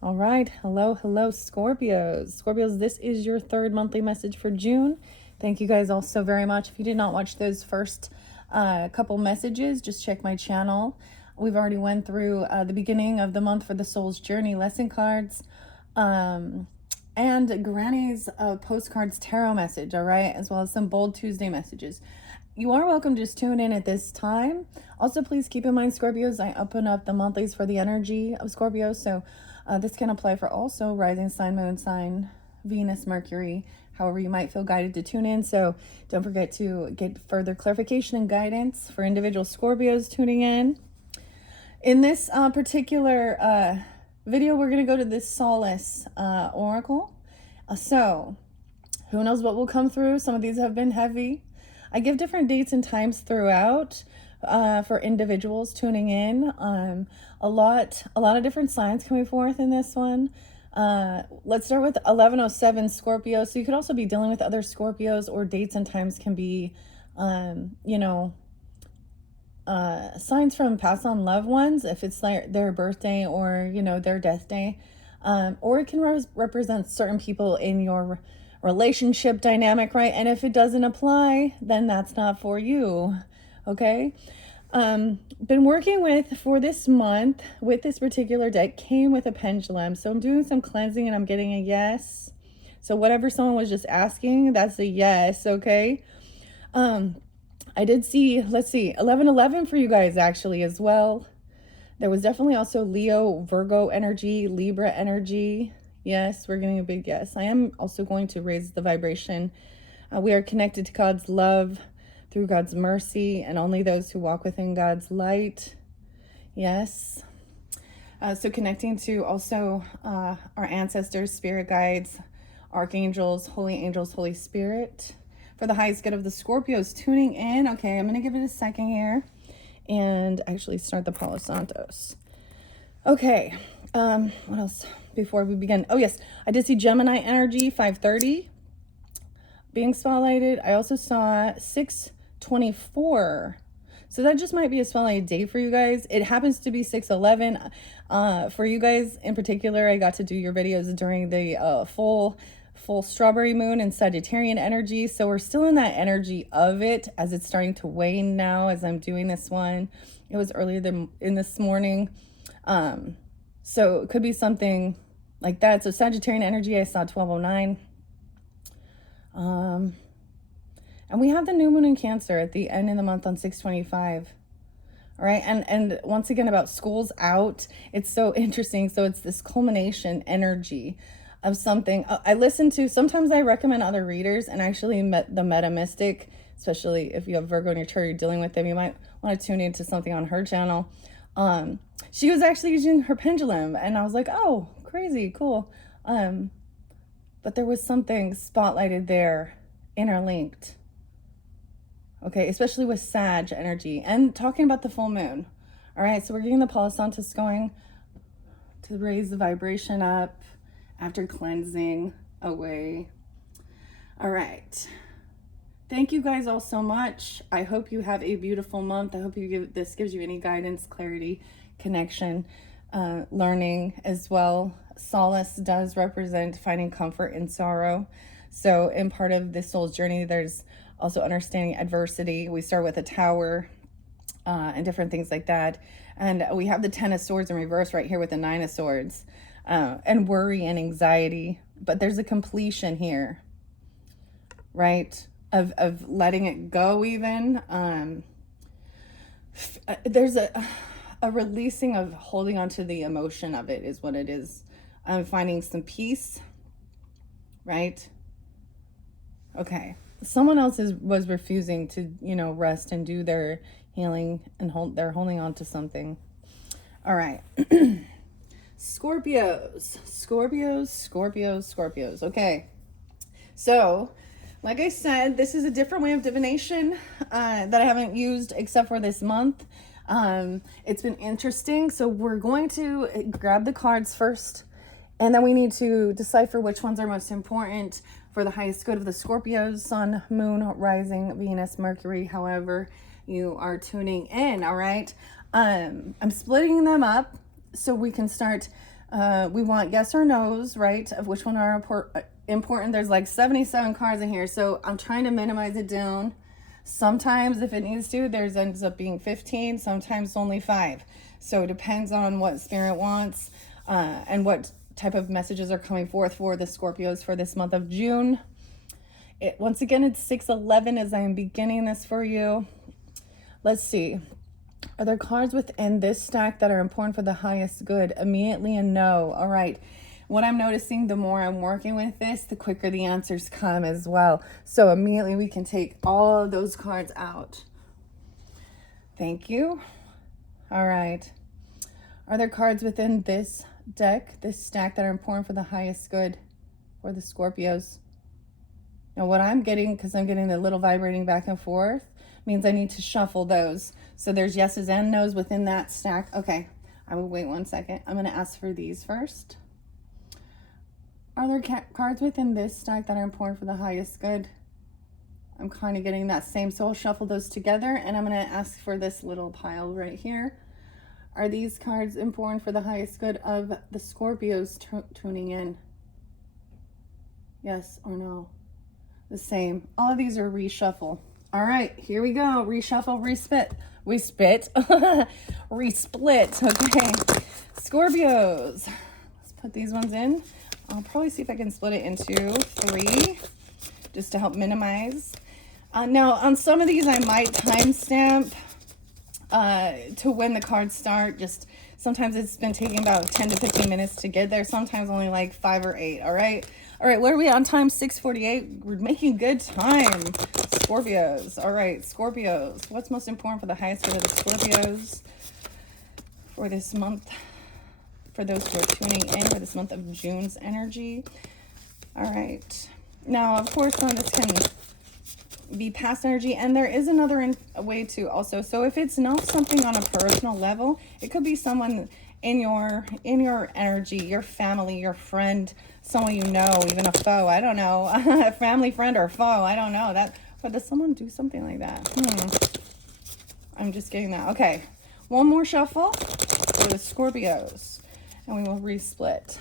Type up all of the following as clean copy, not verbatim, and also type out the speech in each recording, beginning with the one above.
All right. Hello, Scorpios. Scorpios, this is your third monthly message for June. Thank you guys all so very much. If you did not watch those first couple messages, just check my channel. We've already went through the beginning of the month for the Soul's Journey lesson cards and Granny's postcards tarot message, all right, as well as some Bold Tuesday messages. You are welcome to just tune in at this time. Also, please keep in mind, Scorpios, I open up the monthlies for the energy of Scorpio, so this can apply for also rising sign, moon sign, Venus, Mercury, however you might feel guided to tune in. So don't forget to get further clarification and guidance for individual Scorpios tuning in. In this particular video, we're going to go to this Solace Oracle. So who knows what will come through? Some of these have been heavy. I give different dates and times throughout for individuals tuning in. A lot of different signs coming forth in this one. Let's start with 1107 Scorpio. So you could also be dealing with other Scorpios, or dates and times can be, signs from past on loved ones, if it's like their birthday or, their death day. Or it can represent certain people in your relationship dynamic, right? And if it doesn't apply, then that's not for you. Okay. Been working with, for this month, with this particular deck, came with a pendulum. So I'm doing some cleansing and I'm getting a yes. So whatever someone was just asking, that's a yes. Okay. I did see, let's see, 1111 for you guys actually as well. There was definitely also Leo, Virgo energy, Libra energy. Yes, we're getting a big yes. I am also going to raise the vibration. We are connected to God's love through God's mercy, and only those who walk within God's light. Yes. So connecting to also our ancestors, spirit guides, archangels, Holy Spirit. For the highest good of the Scorpios tuning in. Okay, I'm going to give it a second here and actually start the Palo Santos. Okay, what else before we begin? Oh yes, I did see Gemini energy 530 being spotlighted. I also saw 624. So that just might be a spotlight day for you guys. It happens to be 611. For you guys in particular, I got to do your videos during the full strawberry moon and Sagittarian energy. So we're still in that energy of it as it's starting to wane now as I'm doing this one. It was earlier in this morning. So it could be something like that. So Sagittarian energy, I saw 1209. And we have the new moon in Cancer at the end of the month on 625. All right. And once again, about school's out, it's so interesting. So it's this culmination energy of something. I listen to, sometimes I recommend other readers, and actually the Meta Mystic, especially if you have Virgo in your chart, you're dealing with them, you might want to tune into something on her channel. She was actually using her pendulum, and I was like, oh, crazy, cool. But there was something spotlighted there, interlinked. Okay, especially with Sag energy and talking about the full moon. All right, so we're getting the Palo Santos going to raise the vibration up after cleansing away. All right. Thank you guys all so much. I hope you have a beautiful month. I hope this gives you any guidance, clarity, connection, learning as well. Solace does represent finding comfort in sorrow. So in part of this soul's journey, there's also understanding adversity. We start with a tower and different things like that. And we have the 10 of Swords in reverse right here with the 9 of Swords. And worry and anxiety, but there's a completion here, right? Of letting it go even. There's a releasing of holding on to the emotion of it is what it is. Finding some peace, right? Okay. Someone else was refusing to, rest and do their healing, and they're holding on to something. All right. Scorpios. Okay. So, like I said, this is a different way of divination that I haven't used except for this month. It's been interesting. So we're going to grab the cards first, and then we need to decipher which ones are most important for the highest good of the Scorpios, Sun, Moon, Rising, Venus, Mercury, however you are tuning in, all right? I'm splitting them up so we can start We want yes or no's, right, of which one are important. There's like 77 cards in here, so I'm trying to minimize it down. Sometimes if it needs to, there's ends up being 15, sometimes only 5. So it depends on what Spirit wants and what type of messages are coming forth for the Scorpios for this month of June. Once again, it's 6:11 as I am beginning this for you. Let's see. Are there cards within this stack that are important for the highest good? Immediately a no. All right. What I'm noticing, the more I'm working with this, the quicker the answers come as well. So immediately we can take all of those cards out. Thank you. All right. Are there cards within this deck, this stack, that are important for the highest good for the Scorpios? Now what I'm getting, because I'm getting the little vibrating back and forth, means I need to shuffle those. So there's yeses and nos within that stack. Okay, I will wait 1 second. I'm going to ask for these first. Are there cards within this stack that are important for the highest good? I'm kind of getting that same, so I'll shuffle those together, and I'm going to ask for this little pile right here. Are these cards important for the highest good of the Scorpios tuning in? Yes or no? The same. All of these are reshuffle. All right, here we go. Reshuffle, respit. We spit. Resplit. Okay. Scorpios. Let's put these ones in. I'll probably see if I can split it into 3 just to help minimize. Now, on some of these, I might timestamp to when the cards start. Just sometimes it's been taking about 10 to 15 minutes to get there. Sometimes only like 5 or 8. All right. All right, what are we on time? 6:48. We're making good time. Scorpios. All right, Scorpios. What's most important for the highest good of the Scorpios for this month? For those who are tuning in for this month of June's energy. All right. Now, of course, some of this can be past energy, and there is another way to also. So if it's not something on a personal level, it could be someone in your energy, your family, your friend, someone you know, even a foe. I don't know, a family, friend, or foe. I don't know that. But does someone do something like that? I'm just getting that. Okay, one more shuffle for the Scorpios, and we will resplit.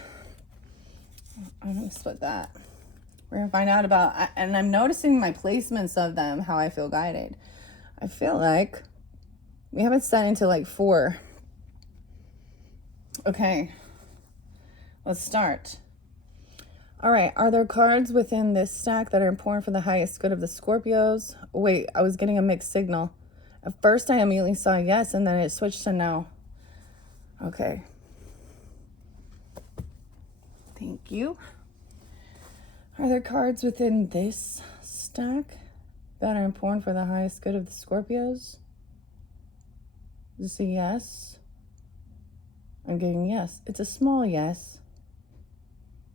I'm gonna split that. We're gonna find out about, and I'm noticing my placements of them, how I feel guided. I feel like we have it set into like 4. Okay, let's start. All right, are there cards within this stack that are important for the highest good of the Scorpios? Wait, I was getting a mixed signal. At first, I immediately saw yes, and then it switched to no. Okay. Thank you. Are there cards within this stack that are important for the highest good of the Scorpios? Is this a yes? I'm getting yes. It's a small yes,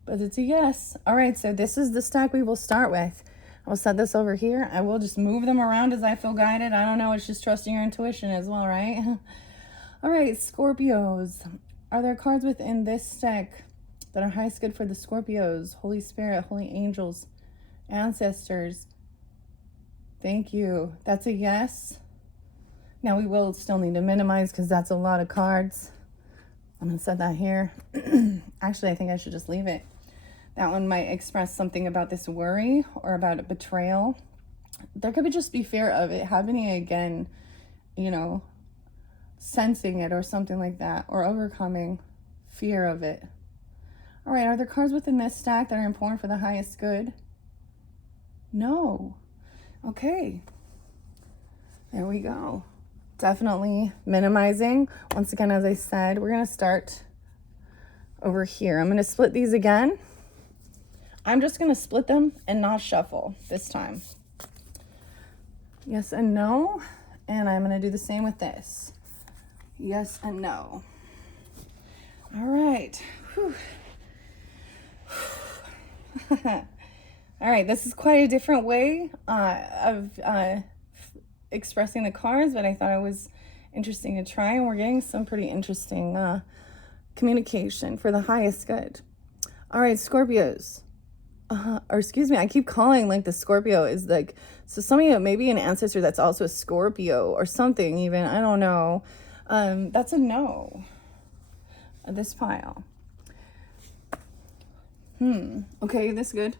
but it's a yes. All right, so this is the stack we will start with. I'll set this over here. I will just move them around as I feel guided. I don't know. It's just trusting your intuition as well, right? All right, Scorpios. Are there cards within this stack that are highest good for the Scorpios? Holy Spirit, holy angels, ancestors. Thank you. That's a yes. Now we will still need to minimize because that's a lot of cards. I'm going to set that here. Actually, I think I should just leave it. That one might express something about this worry or about a betrayal. There could just be fear of it happening again, you know, sensing it or something like that, or overcoming fear of it. All right, are there cards within this stack that are important for the highest good? No. Okay. There we go. Definitely minimizing. Once again, as I said, we're going to start over here. I'm going to split these again. I'm just going to split them and not shuffle this time. Yes and no. And I'm going to do the same with this. Yes and no. All right. Whew. All right, this is quite a different way of expressing the cards, but I thought it was interesting to try, and we're getting some pretty interesting communication for the highest good. All right, Scorpios. Or excuse me, I keep calling like the Scorpio is like, so some of you, maybe an ancestor that's also a Scorpio or something even, I don't know. That's a no. This pile. Okay, this is good.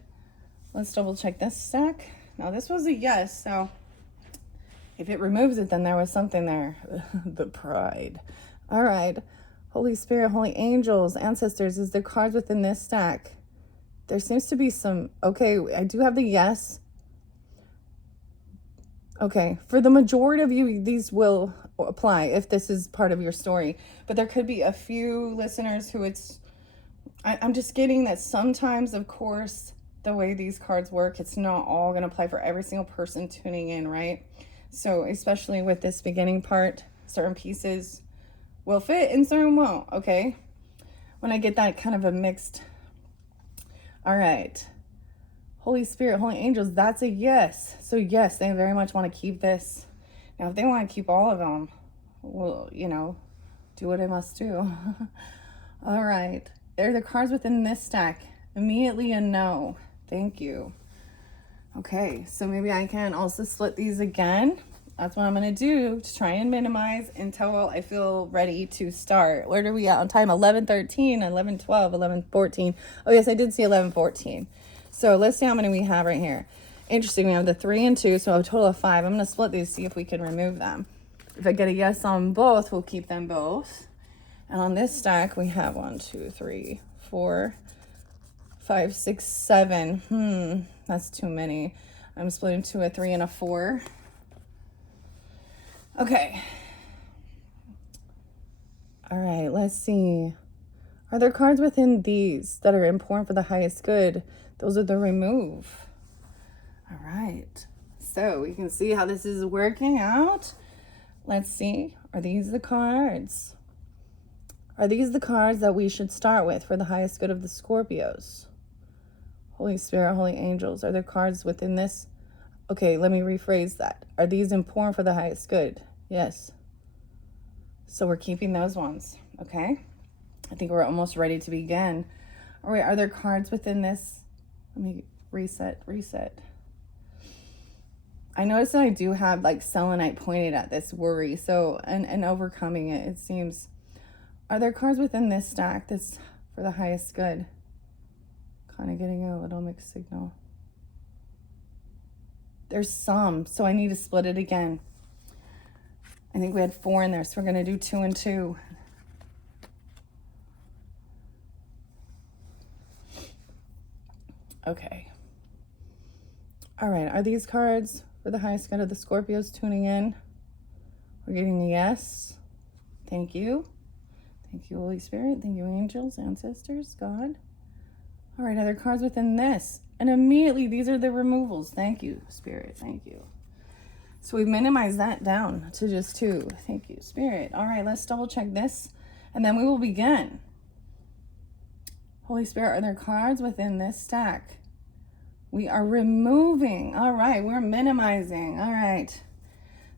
Let's double check this stack. Now this was a yes, so if it removes it, then there was something there. The pride. All right. Holy Spirit, holy angels, ancestors, is there cards within this stack? There seems to be some, okay, I do have the yes. Okay, for the majority of you, these will apply if this is part of your story. But there could be a few listeners who I'm just getting that sometimes, of course, the way these cards work, it's not all going to apply for every single person tuning in, right? So especially with this beginning part, certain pieces will fit and certain won't, okay? When I get that kind of a mixed, all right. Holy Spirit, holy angels, that's a yes. So yes, they very much want to keep this. Now, if they want to keep all of them, well, do what I must do. All right. Are the cards within this stack? Immediately a no. Thank you. Okay, so maybe I can also split these again. That's what I'm going to do to try and minimize until I feel ready to start. Where are we at on time? 11:13, 11:12, 11:14. Oh, yes, I did see 11:14. So let's see how many we have right here. Interesting, we have the 3 and 2, so a total of 5. I'm going to split these, see if we can remove them. If I get a yes on both, we'll keep them both. And on this stack, we have 1, 2, 3, 4, 5, 6, 7. That's too many. I'm splitting to a 3 and a 4. Okay. All right, let's see. Are there cards within these that are important for the highest good? Those are the remove. All right. So we can see how this is working out. Let's see. Are these the cards? Are these the cards that we should start with for the highest good of the Scorpios? Holy Spirit, holy angels, are there cards within this? Okay, let me rephrase that. Are these important for the highest good? Yes. So we're keeping those ones, okay? I think we're almost ready to begin. All right, are there cards within this? Let me reset. I noticed that I do have like selenite pointed at this worry, so, and overcoming it, it seems. Are there cards within this stack that's for the highest good? Kind of getting a little mixed signal. There's some, so I need to split it again. I think we had 4 in there, so we're going to do 2 and 2. Okay. All right, are these cards for the highest good of the Scorpios tuning in? We're getting a yes. Thank you. Thank you, Holy Spirit. Thank you, angels, ancestors, God. All right, other cards within this. And immediately, these are the removals. Thank you, Spirit. Thank you. So we've minimized that down to just 2. Thank you, Spirit. All right, let's double check this, and then we will begin. Holy Spirit, are there cards within this stack? We are removing. All right, we're minimizing. All right.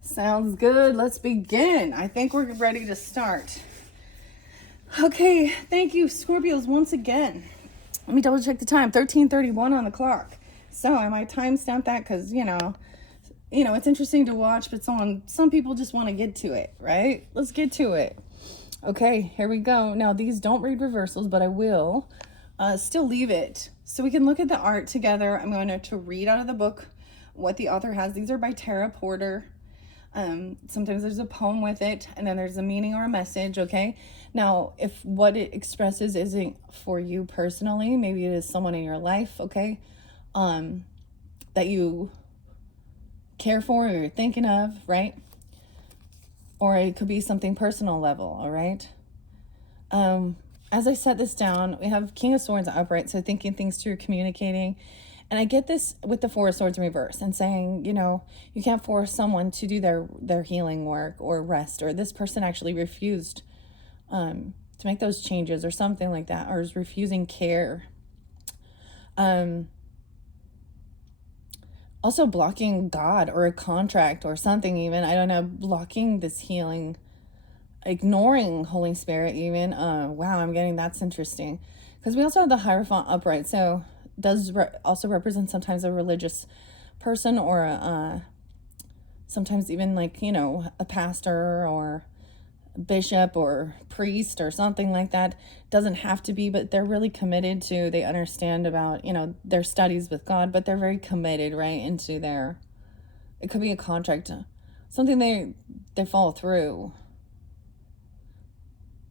Sounds good. Let's begin. I think we're ready to start. Okay, thank you, Scorpios, once again. Let me double check the time. 13:31 on the clock. So I might timestamp that because, it's interesting to watch, but some people just want to get to it, right? Let's get to it. Okay, here we go. Now, these don't read reversals, but I will still leave it. So we can look at the art together. I'm going to read out of the book what the author has. These are by Tara Porter. Sometimes there's a poem with it, and then there's a meaning or a message, okay? Now, if what it expresses isn't for you personally, maybe it is someone in your life, okay, that you care for or you're thinking of, right? Or it could be something personal level, all right? As I set this down, we have King of Swords upright, so thinking things through, communicating. And I get this with the 4 of Swords in reverse and saying, you can't force someone to do their healing work or rest, or this person actually refused to make those changes or something like that, or is refusing care. Also blocking God or a contract or something even, I don't know, blocking this healing, ignoring Holy Spirit even. Wow, I'm getting that's interesting. Because we also have the Hierophant upright, so does also represent sometimes a religious person or sometimes even like, a pastor or bishop or priest or something like that. Doesn't have to be, but they're really committed to, they understand about, you know, their studies with God, but they're very committed, right, into their, it could be a contract, something they follow through.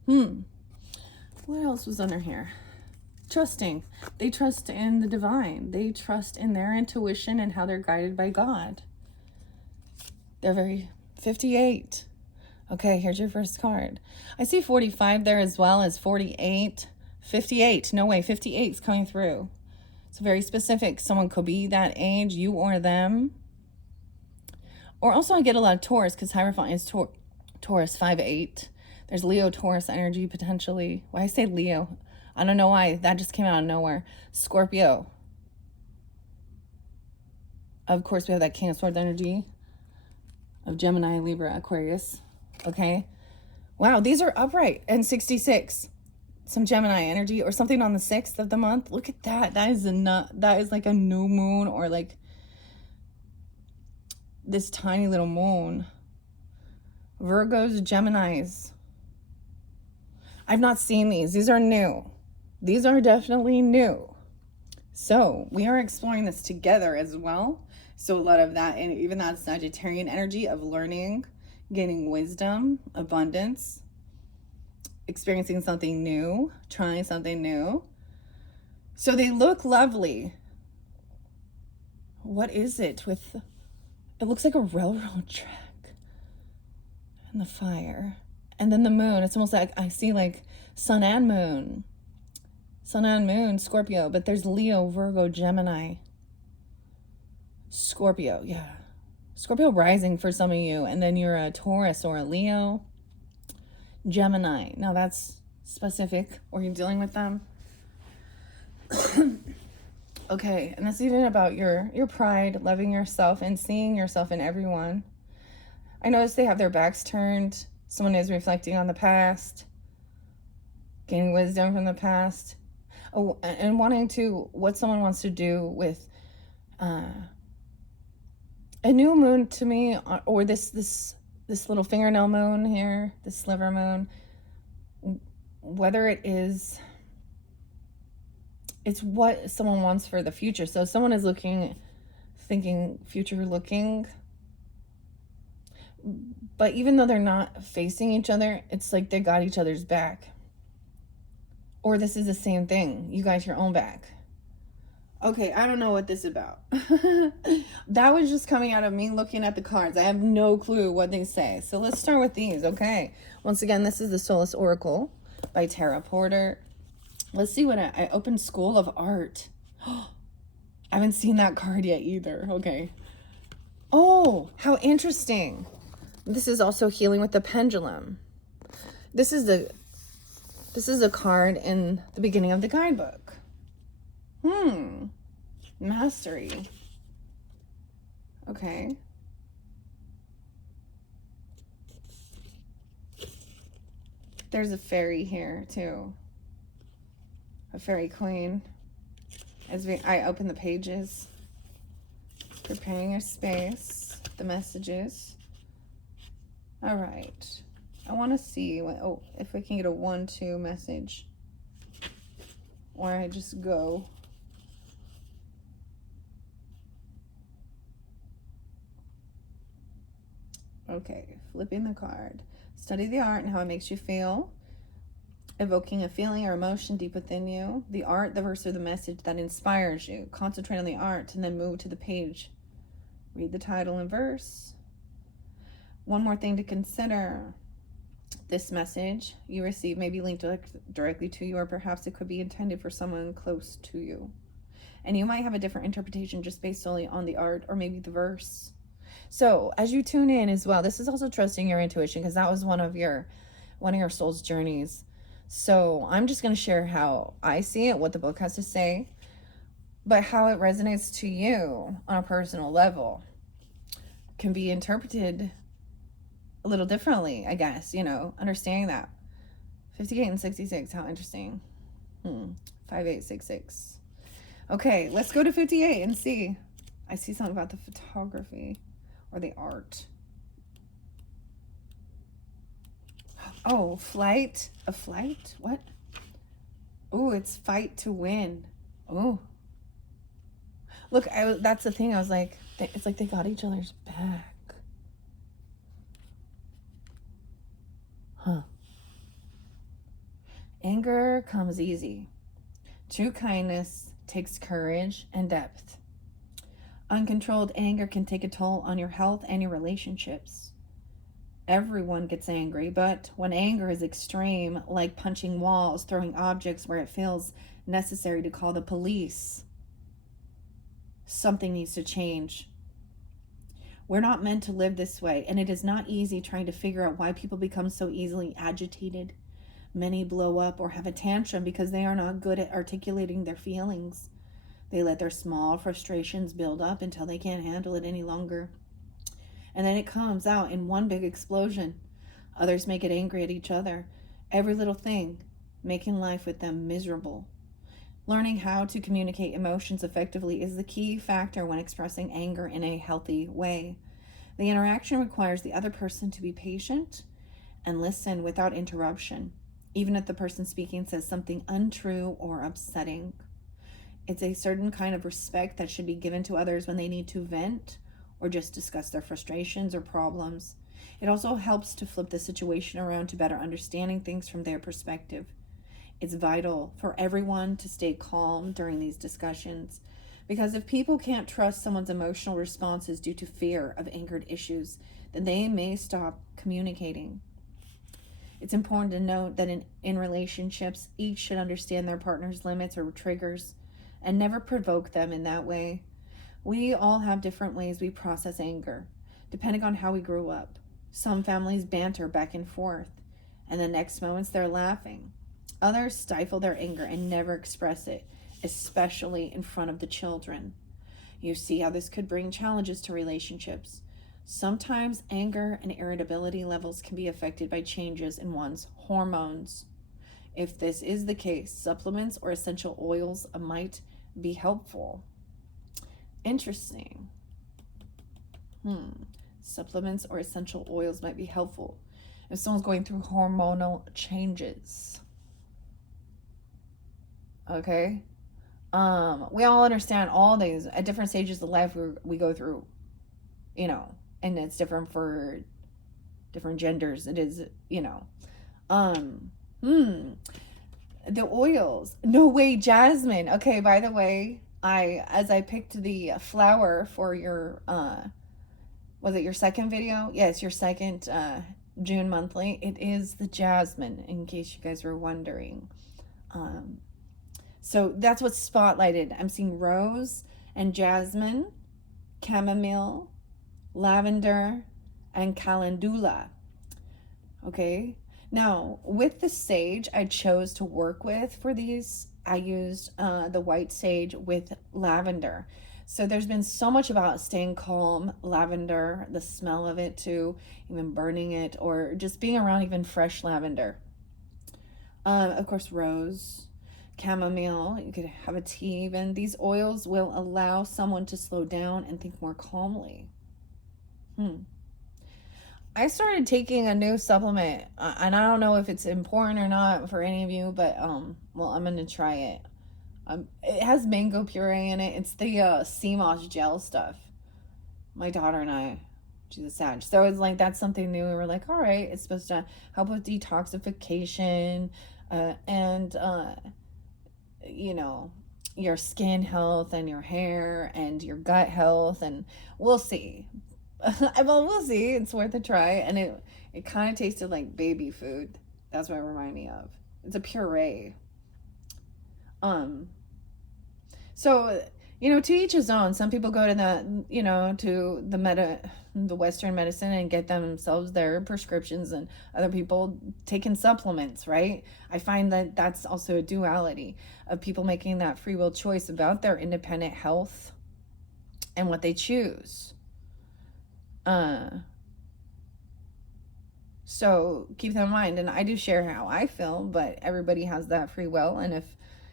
What else was under here? Trusting. They trust in the divine. They trust in their intuition and how they're guided by God. They're very 58. Okay, here's your first card. I see 45 there as well as 48. 58. No way, 58 is coming through. It's very specific. Someone could be that age, you or them. Or also I get a lot of Taurus because Hierophant is Taurus 5-8. There's Leo Taurus energy potentially. Why I say Leo? I don't know why. That just came out of nowhere. Scorpio. Of course, we have that King of Swords energy of Gemini, Libra, Aquarius. Okay. Wow, these are upright. And 66. Some Gemini energy or something on the 6th of the month. Look at that. That is like a new moon or like this tiny little moon. Virgos, Geminis. I've not seen these. These are new. These are definitely new. So we are exploring this together as well. So a lot of that, and even that Sagittarian energy of learning, gaining wisdom, abundance, experiencing something new, trying something new. So they look lovely. What is it with, it looks like a railroad track and the fire. And then the moon, it's almost like I see like sun and moon. Sun and moon, Scorpio, but there's Leo, Virgo, Gemini. Scorpio, yeah. Scorpio rising for some of you, and then you're a Taurus or a Leo. Gemini, now that's specific, or you're dealing with them. Okay, and that's even about your pride, loving yourself, and seeing yourself in everyone. I notice they have their backs turned. Someone is reflecting on the past, gaining wisdom from the past. Oh, and wanting to, what someone wants to do with a new moon to me, or this little fingernail moon here, this sliver moon, whether it's what someone wants for the future. So someone is thinking future looking, but even though they're not facing each other, it's like they got each other's back. Or this is the same thing. You got your own back. Okay, I don't know what this is about. That was just coming out of me looking at the cards. I have no clue what they say. So let's start with these, okay? Once again, this is the Solace Oracle by Tara Porter. Let's see what I opened School of Art. I haven't seen that card yet either. Okay. Oh, how interesting. This is also Healing with the Pendulum. This is a card in the beginning of the guidebook. Mastery. Okay. There's a fairy here too. A fairy queen. I open the pages. Preparing your space. The messages. All right. I want to see if we can get a 1-2 message. Or I just go. Okay, flipping the card. Study the art and how it makes you feel. Evoking a feeling or emotion deep within you. The art, the verse, or the message that inspires you. Concentrate on the art and then move to the page. Read the title and verse. One more thing to consider. This message you receive may be linked directly to you, or perhaps it could be intended for someone close to you. And you might have a different interpretation just based solely on the art or maybe the verse. So as you tune in as well, this is also trusting your intuition, because that was one of your soul's journeys. So I'm just going to share how I see it, what the book has to say, but how it resonates to you on a personal level can be interpreted a little differently, I guess, understanding that. 58 and 66, how interesting. 5866. Okay, let's go to 58 and see. I see something about the photography or the art. Oh, flight. A flight? What? Oh, it's fight to win. Oh. Look, that's the thing. I was like, it's like they got each other's back. Huh. Anger comes easy. True kindness takes courage and depth. Uncontrolled anger can take a toll on your health and your relationships. Everyone gets angry, but when anger is extreme, like punching walls, throwing objects where it feels necessary to call the police, something needs to change. We're not meant to live this way, and it is not easy trying to figure out why people become so easily agitated. Many blow up or have a tantrum because they are not good at articulating their feelings. They let their small frustrations build up until they can't handle it any longer. And then it comes out in one big explosion. Others may get angry at each other. Every little thing, making life with them miserable. Learning how to communicate emotions effectively is the key factor when expressing anger in a healthy way. The interaction requires the other person to be patient and listen without interruption, even if the person speaking says something untrue or upsetting. It's a certain kind of respect that should be given to others when they need to vent or just discuss their frustrations or problems. It also helps to flip the situation around to better understanding things from their perspective. It's vital for everyone to stay calm during these discussions, because if people can't trust someone's emotional responses due to fear of angered issues, then they may stop communicating. It's important to note that in relationships, each should understand their partner's limits or triggers and never provoke them in that way. We all have different ways we process anger, depending on how we grew up. Some families banter back and forth, and the next moments they're laughing. Others stifle their anger and never express it, especially in front of the children. You see how this could bring challenges to relationships. Sometimes anger and irritability levels can be affected by changes in one's hormones. If this is the case, supplements or essential oils might be helpful. Interesting. Supplements or essential oils might be helpful if someone's going through hormonal changes. Okay? We all understand all these at different stages of life we go through, and it's different for different genders. It is, the oils. No way, jasmine. Okay, by the way, as I picked the flower for your, was it your second video? Yes, your second June monthly. It is the jasmine, in case you guys were wondering. So that's what's spotlighted. I'm seeing rose and jasmine, chamomile, lavender, and calendula. Okay. Now, with the sage I chose to work with for these, I used the white sage with lavender. So there's been so much about staying calm, lavender, the smell of it too, even burning it, or just being around even fresh lavender. Of course, rose, chamomile, you could have a tea even. These oils will allow someone to slow down and think more calmly. I started taking a new supplement, and I don't know if it's important or not for any of you, but well, I'm gonna try it. It has mango puree in it. It's the sea moss gel stuff. My daughter and I, she's a Sag, so it's like that's something new. We were like, all right, it's supposed to help with detoxification, and your skin health and your hair and your gut health, and we'll see. Well, we'll see. It's worth a try. And it kind of tasted like baby food. That's what it reminded me of. It's a puree. So, to each his own. Some people go to the Western medicine and get themselves their prescriptions, and other people taking supplements, right? I find that that's also a duality of people making that free will choice about their independent health and what they choose. So keep that in mind, and I do share how I feel, but everybody has that free will, and if,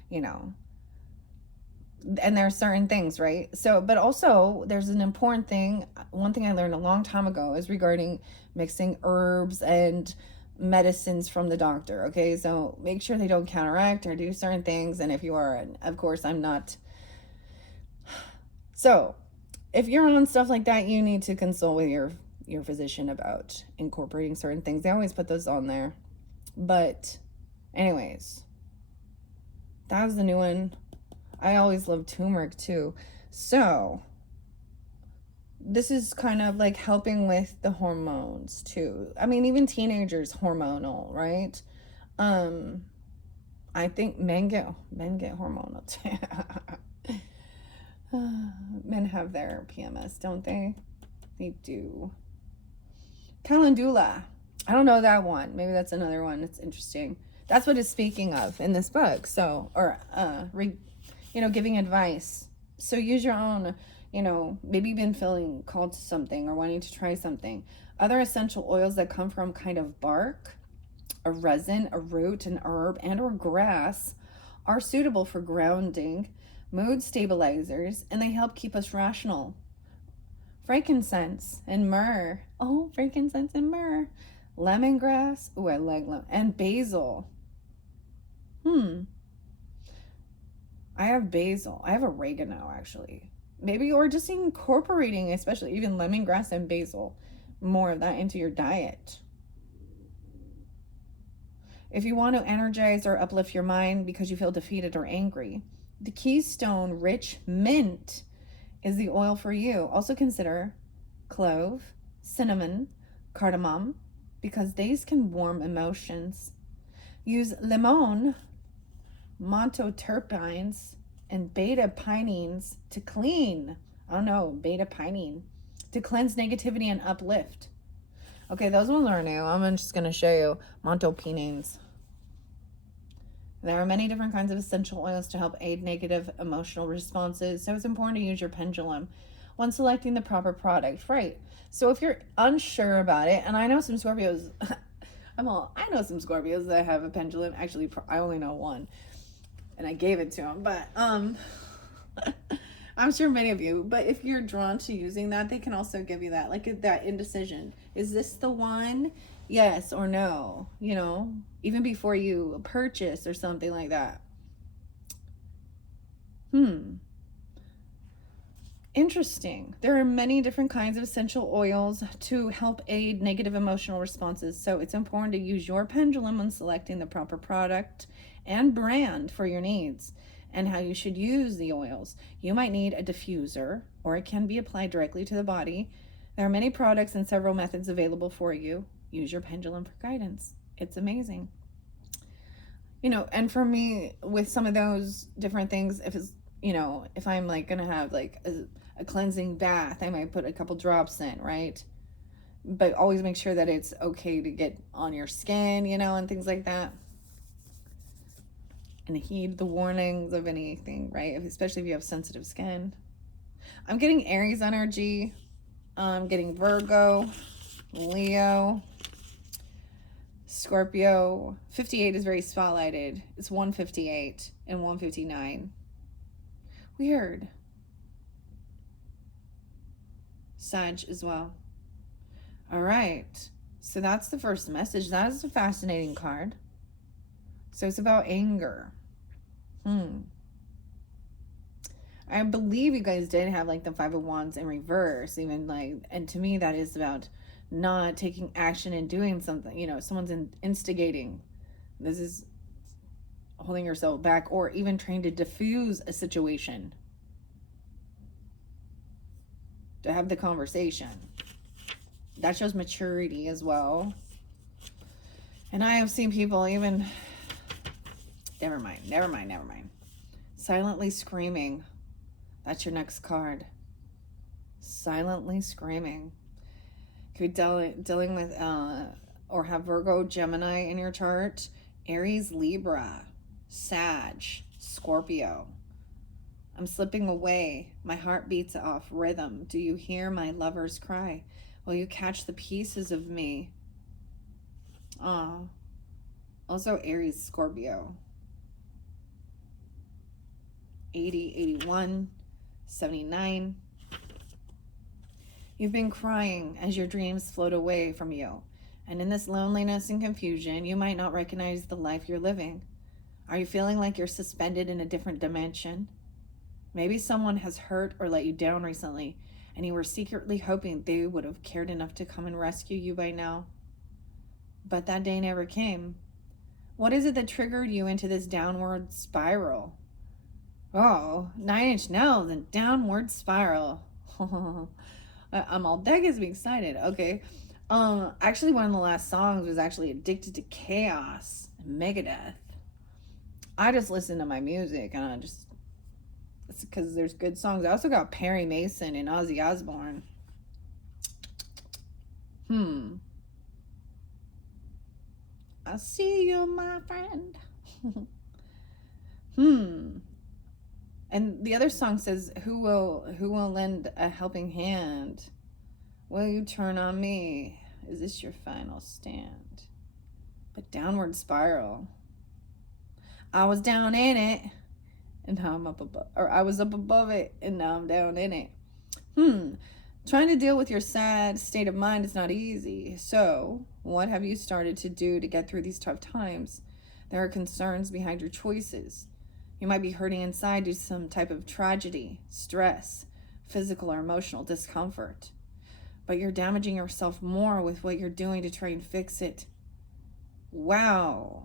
and there are certain things, right? So, but also there's an important thing. One thing I learned a long time ago is regarding mixing herbs and medicines from the doctor, okay? So make sure they don't counteract or do certain things. And if you are, and of course, I'm not. So if you're on stuff like that, you need to consult with your physician about incorporating certain things. They always put those on there. But anyways, that was the new one. I always love turmeric too. So this is kind of like helping with the hormones too. I mean, even teenagers hormonal, right? I think men get hormonal too. Men have their PMS, don't they? They do. Calendula. I don't know that one. Maybe that's another one. It's interesting. That's what it's speaking of in this book. So, or, giving advice. So use your own, maybe you've been feeling called to something or wanting to try something. Other essential oils that come from kind of bark, a resin, a root, an herb, and or grass are suitable for grounding, mood stabilizers, and they help keep us rational. Frankincense and myrrh. Oh, frankincense and myrrh. Lemongrass. Oh, I like lemon. And basil. I have basil. I have oregano, actually. Maybe, or just incorporating, especially even lemongrass and basil, more of that into your diet. If you want to energize or uplift your mind because you feel defeated or angry, the Keystone Rich Mint is the oil for you. Also consider clove, cinnamon, cardamom, because these can warm emotions. Use limon, montoterpines, and beta-pinene to clean. Beta-pinene to cleanse negativity and uplift. Okay, those ones are new. I'm just going to show you montopenines. There are many different kinds of essential oils to help aid negative emotional responses, so it's important to use your pendulum when selecting the proper product. Right. So if you're unsure about it, and I know some Scorpios, I know some Scorpios that have a pendulum. Actually, I only know one, and I gave it to him. But I'm sure many of you. But if you're drawn to using that, they can also give you that, like that indecision. Is this the one? Yes or no? Even before you purchase or something like that. Interesting. There are many different kinds of essential oils to help aid negative emotional responses. So it's important to use your pendulum when selecting the proper product and brand for your needs and how you should use the oils. You might need a diffuser, or it can be applied directly to the body. There are many products and several methods available for you. Use your pendulum for guidance. It's amazing. And for me, with some of those different things, if I'm like gonna have like a cleansing bath, I might put a couple drops in, right? But always make sure that it's okay to get on your skin, and things like that. And heed the warnings of anything, right? Especially if you have sensitive skin. I'm getting Aries energy. I'm getting Virgo, Leo, Scorpio. 58 is very spotlighted. It's 158 and 159. Weird. Sag as well. All right. So that's the first message. That is a fascinating card. So it's about anger. I believe you guys did have like the Five of Wands in reverse, and to me that is about not taking action and doing something. Someone's instigating. This is holding yourself back, or even trying to diffuse a situation, to have the conversation. That shows maturity as well. And I have seen people even, never mind. Silently screaming. That's your next card. Silently screaming. Could be dealing with, or have Virgo, Gemini in your chart, Aries, Libra, Sag, Scorpio. I'm slipping away. My heart beats off rhythm. Do you hear my lover's cry? Will you catch the pieces of me? Also Aries, Scorpio. 80, 81, 79. You've been crying as your dreams float away from you, And in this loneliness and confusion, you might not recognize the life you're living. Are you feeling like you're suspended in a different dimension? Maybe someone has hurt or let you down recently, and you were secretly hoping they would have cared enough to come and rescue you by now. But that day never came. What is it that triggered you into this downward spiral? Oh, 9 Inch Nails and downward spiral. I'm all that gets me excited. Okay. Actually one of the last songs was actually Addicted to Chaos, Megadeth. I just listen to my music and it's because there's good songs. I also got Perry Mason and Ozzy Osbourne. I see you, my friend. And the other song says, who will lend a helping hand? Will you turn on me? Is this your final stand? But downward spiral. I was down in it, and now I'm up above, or I was up above it, and now I'm down in it. Trying to deal with your sad state of mind is not easy. So, what have you started to do to get through these tough times? There are concerns behind your choices. You might be hurting inside due to some type of tragedy, stress, physical or emotional discomfort. But you're damaging yourself more with what you're doing to try and fix it. Wow.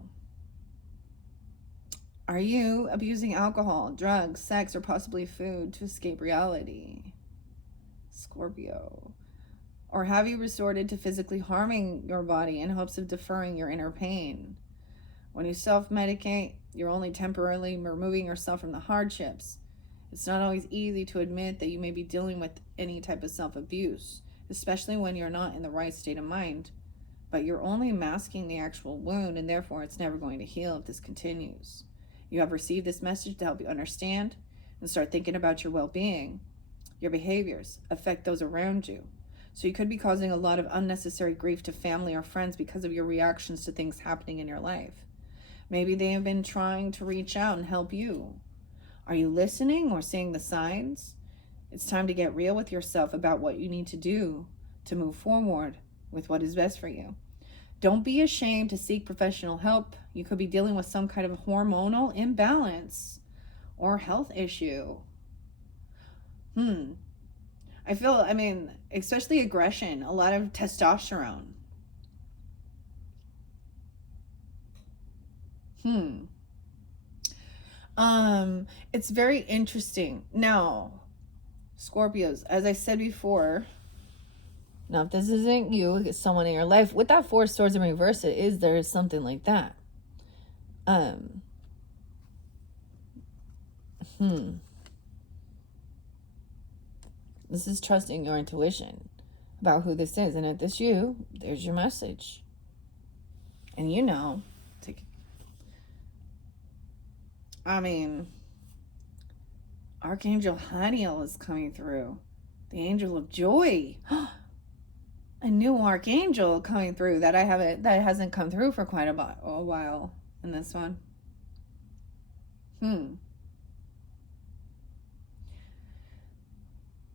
Are you abusing alcohol, drugs, sex, or possibly food to escape reality? Scorpio. Or have you resorted to physically harming your body in hopes of deferring your inner pain? When you self-medicate, you're only temporarily removing yourself from the hardships. It's not always easy to admit that you may be dealing with any type of self-abuse, especially when you're not in the right state of mind. But you're only masking the actual wound, and therefore it's never going to heal if this continues. You have received this message to help you understand and start thinking about your well-being. Your behaviors affect those around you. So you could be causing a lot of unnecessary grief to family or friends because of your reactions to things happening in your life. Maybe they have been trying to reach out and help you. Are you listening or seeing the signs? It's time to get real with yourself about what you need to do to move forward with what is best for you. Don't be ashamed to seek professional help. You could be dealing with some kind of hormonal imbalance or health issue. Especially aggression, a lot of testosterone. It's very interesting. Now, Scorpios, as I said before, now if this isn't you, it's someone in your life, with that Four of Swords in reverse, there is something like that. This is trusting your intuition about who this is. And if this you, there's your message. And Archangel Haniel is coming through. The angel of joy. A new archangel coming through that hasn't come through for quite a while in this one.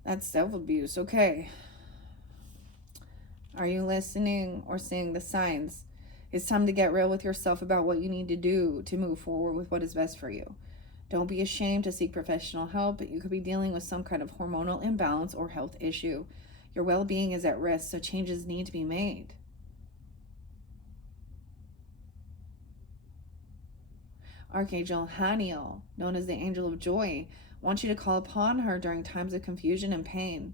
That's self-abuse. Okay. Are you listening or seeing the signs? It's time to get real with yourself about what you need to do to move forward with what is best for you. Don't be ashamed to seek professional help. You could be dealing with some kind of hormonal imbalance or health issue. Your well-being is at risk, so changes need to be made. Archangel Haniel, known as the Angel of Joy, wants you to call upon her during times of confusion and pain.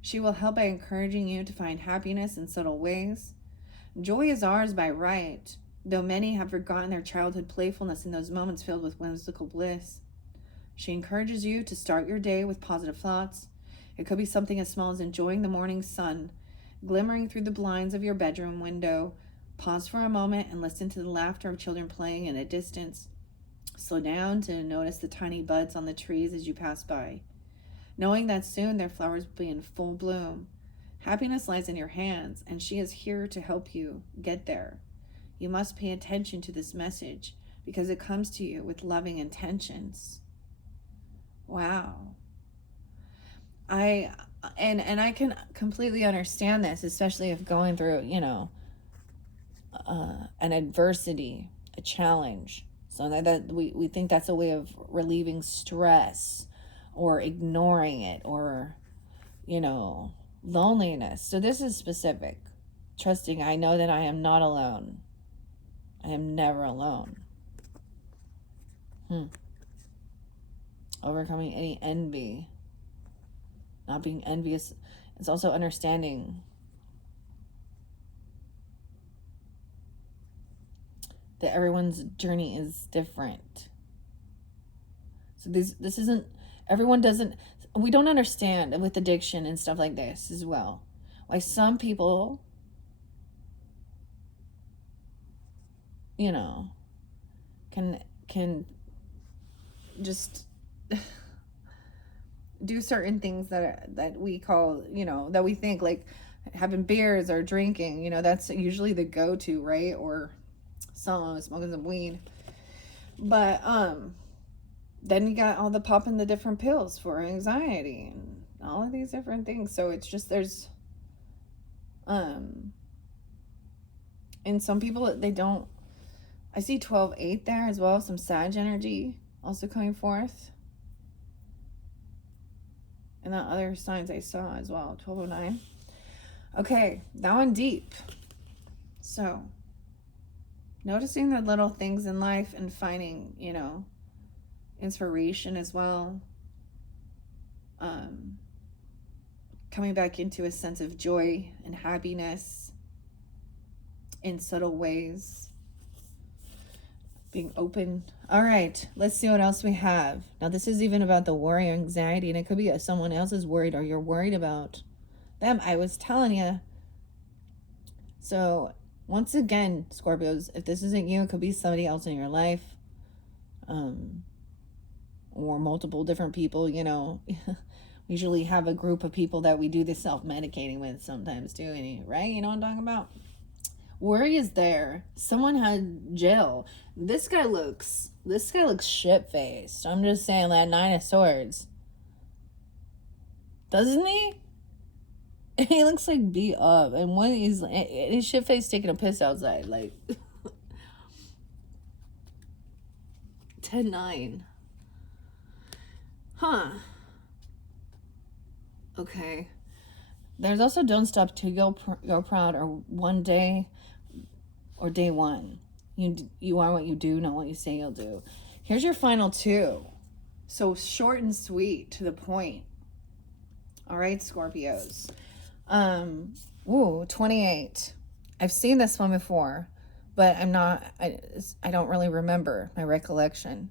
She will help by encouraging you to find happiness in subtle ways. Joy is ours by right, though many have forgotten their childhood playfulness in those moments filled with whimsical bliss. She encourages you to start your day with positive thoughts. It could be something as small as enjoying the morning sun, glimmering through the blinds of your bedroom window. Pause for a moment and listen to the laughter of children playing in a distance. Slow down to notice the tiny buds on the trees as you pass by, knowing that soon their flowers will be in full bloom. Happiness lies in your hands, and she is here to help you get there. You must pay attention to this message because it comes to you with loving intentions. Wow. I can completely understand this, especially if going through, an adversity, a challenge. So that we think that's a way of relieving stress or ignoring it or, loneliness. So this is specific. Trusting, I know that I am not alone. I am never alone. Overcoming any envy. Not being envious. It's also understanding that everyone's journey is different. So this isn't, everyone doesn't, we don't understand with addiction and stuff like this as well. Why some people, can just do certain things that we call, that we think like having beers or drinking, that's usually the go-to, right? Or smoking some weed. But then you got all the popping the different pills for anxiety and all of these different things. So it's just, there's and some people, they don't, I see 12-8 there as well, some Sag energy also coming forth. And that other signs I saw as well, 1209. Okay, that one deep. So, noticing the little things in life and finding, inspiration as well. Coming back into a sense of joy and happiness in subtle ways. Being open. All right, let's see what else we have. Now, this is even about the worry or anxiety, and it could be someone else is worried or you're worried about them. I was telling you. So, once again, Scorpios, if this isn't you, it could be somebody else in your life, or multiple different people, We usually have a group of people that we do the self-medicating with sometimes too, right? You know what I'm talking about? Worry is there. Someone had jail. This guy looks shit-faced. I'm just saying, that 9 of Swords. Doesn't he? He looks like beat up. And when he's shit-faced taking a piss outside. Like, 10-9. Huh. Okay. There's also don't stop to go proud or one day or day one. You are what you do, not what you say you'll do. Here's your final 2. So short and sweet, to the point. All right, Scorpios. 28. I've seen this one before, but I don't really remember my recollection.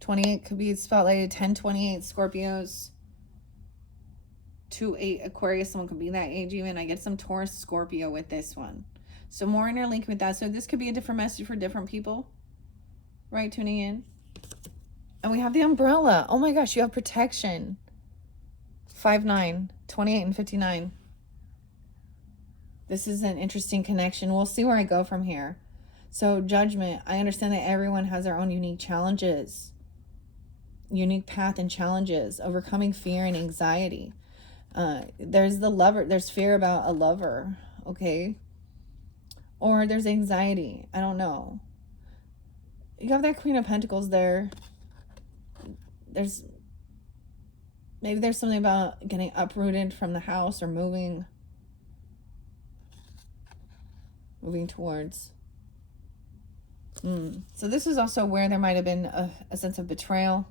28 could be spotlighted. 10-28 Scorpios. 2-8 Aquarius, someone could be that age even. I get some Taurus Scorpio with this one. So more interlinked with that. So this could be a different message for different people, right? Tuning in. And we have the umbrella. Oh my gosh, you have protection. 5-9, 28 and 59. This is an interesting connection. We'll see where I go from here. So judgment. I understand that everyone has their own unique challenges. Unique path and challenges. Overcoming fear and anxiety. There's the lover. There's fear about a lover. Okay. Or there's anxiety. I don't know. You have that Queen of Pentacles there. Maybe there's something about getting uprooted from the house or moving towards. So this is also where there might have been a sense of betrayal.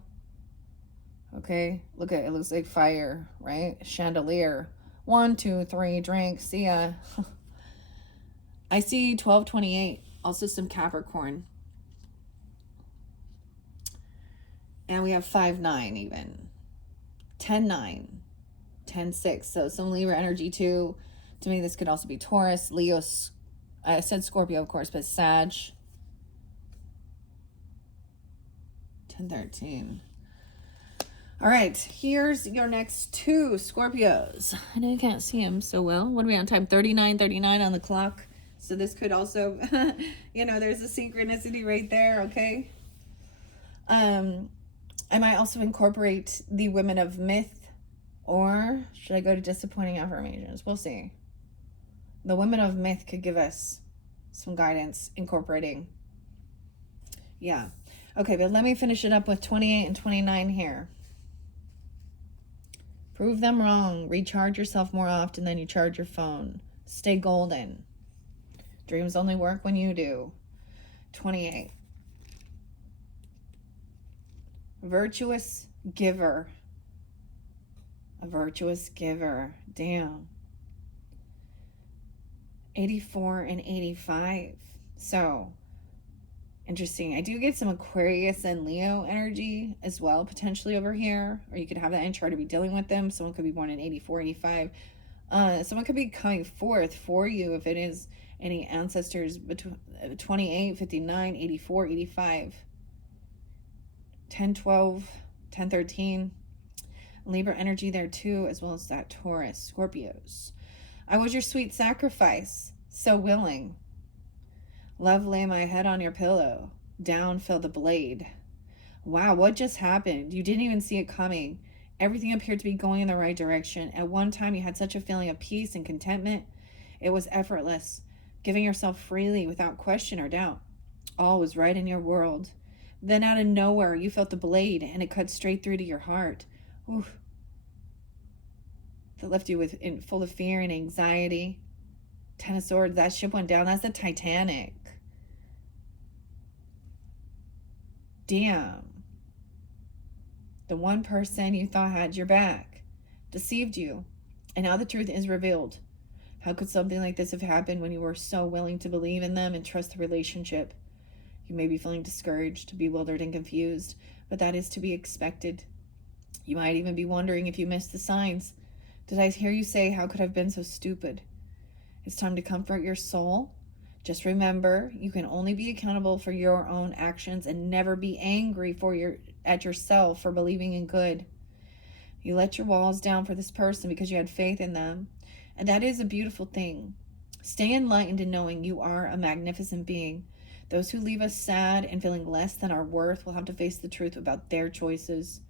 Okay, look at it. It looks like fire, right? Chandelier. 1, 2, 3, drink. See ya. I see 12-28. Also some Capricorn. And we have 5-9 even. 10-9. 10-6. So some Libra energy too. To me, this could also be Taurus, Leo. I said Scorpio, of course, but Sag. 10-13. All right, here's your next 2 Scorpios. I know you can't see them so well. What are we on time? 39 on the clock. So this could also, there's a synchronicity right there, okay? I might also incorporate the women of myth, or should I go to disappointing affirmations? We'll see. The women of myth could give us some guidance incorporating. Yeah. Okay, but let me finish it up with 28 and 29 here. Prove them wrong. Recharge yourself more often than you charge your phone. Stay golden. Dreams only work when you do. 28. Virtuous giver. A virtuous giver. Damn. 84 and 85. So, interesting. I do get some Aquarius and Leo energy as well, potentially over here. Or you could have that in chart to be dealing with them. Someone could be born in 84, 85. Someone could be coming forth for you if it is any ancestors between 28, 59, 84, 85. 10, 12, 10, 13. Libra energy there too, as well as that Taurus, Scorpios. I was your sweet sacrifice, so willing. Love, lay my head on your pillow. Down fell the blade. Wow, what just happened? You didn't even see it coming. Everything appeared to be going in the right direction. At one time, you had such a feeling of peace and contentment. It was effortless, giving yourself freely without question or doubt. All was right in your world. Then out of nowhere, you felt the blade, and it cut straight through to your heart. Oof. That left you full of fear and anxiety. 10 of Swords, that ship went down. That's the Titanic. Damn. The one person you thought had your back deceived you, and now the truth is revealed. How could something like this have happened when you were so willing to believe in them and trust the relationship? You may be feeling discouraged, bewildered, and confused, but that is to be expected. You might even be wondering if you missed the signs. Did I hear you say, how could I have been so stupid? It's time to comfort your soul. Just remember, you can only be accountable for your own actions and never be angry at yourself for believing in good. You let your walls down for this person because you had faith in them, and that is a beautiful thing. Stay enlightened in knowing you are a magnificent being. Those who leave us sad and feeling less than our worth will have to face the truth about their choices.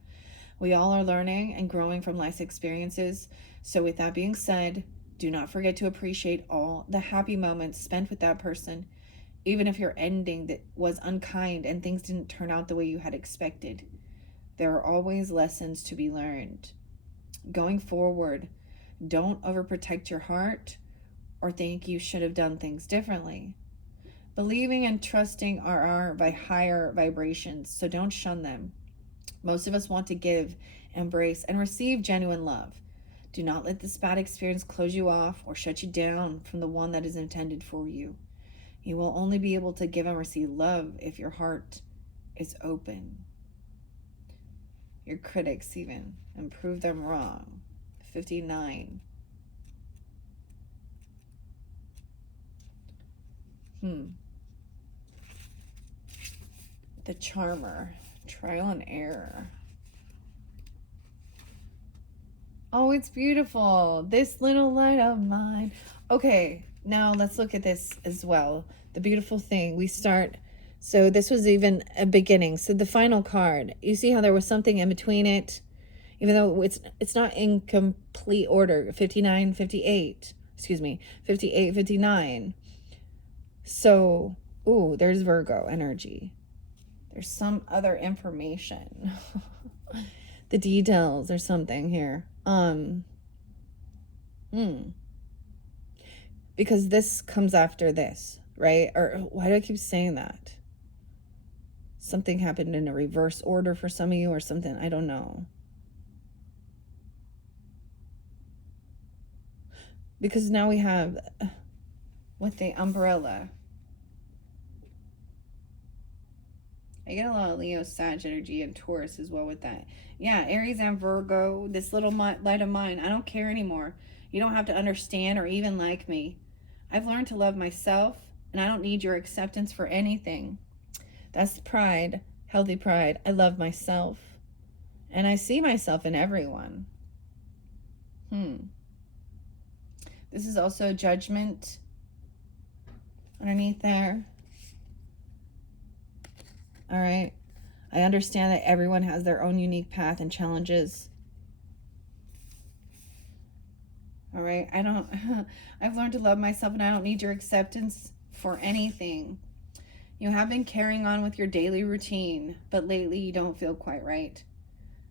We all are learning and growing from life's experiences. So with that being said, do not forget to appreciate all the happy moments spent with that person, even if your ending that was unkind and things didn't turn out the way you had expected. There are always lessons to be learned. Going forward, don't overprotect your heart or think you should have done things differently. Believing and trusting are by higher vibrations, so don't shun them. Most of us want to give, embrace, and receive genuine love. Do not let this bad experience close you off or shut you down from the one that is intended for you. You will only be able to give and receive love if your heart is open. Your critics even, and prove them wrong. 59. The Charmer. Trial and error. Oh, it's beautiful. This little light of mine. Okay, now let's look at this as well. The beautiful thing. We start. So this was even a beginning. So the final card. You see how there was something in between it? Even though it's not in complete order. 59, 58. Excuse me. 58, 59. So, ooh, there's Virgo energy. There's some other information. The details or something here. Because this comes after this, right? Or why do I keep saying that? Something happened in a reverse order for some of you or something. I don't know. Because now we have with the umbrella. I get a lot of Leo, Sag energy, and Taurus as well with that. Yeah, Aries and Virgo, this little light of mine, I don't care anymore. You don't have to understand or even like me. I've learned to love myself, and I don't need your acceptance for anything. That's pride, healthy pride. I love myself, and I see myself in everyone. This is also judgment underneath there. All right. I understand that everyone has their own unique path and challenges. All right. I don't, I've learned to love myself and I don't need your acceptance for anything. You have been carrying on with your daily routine, but lately you don't feel quite right.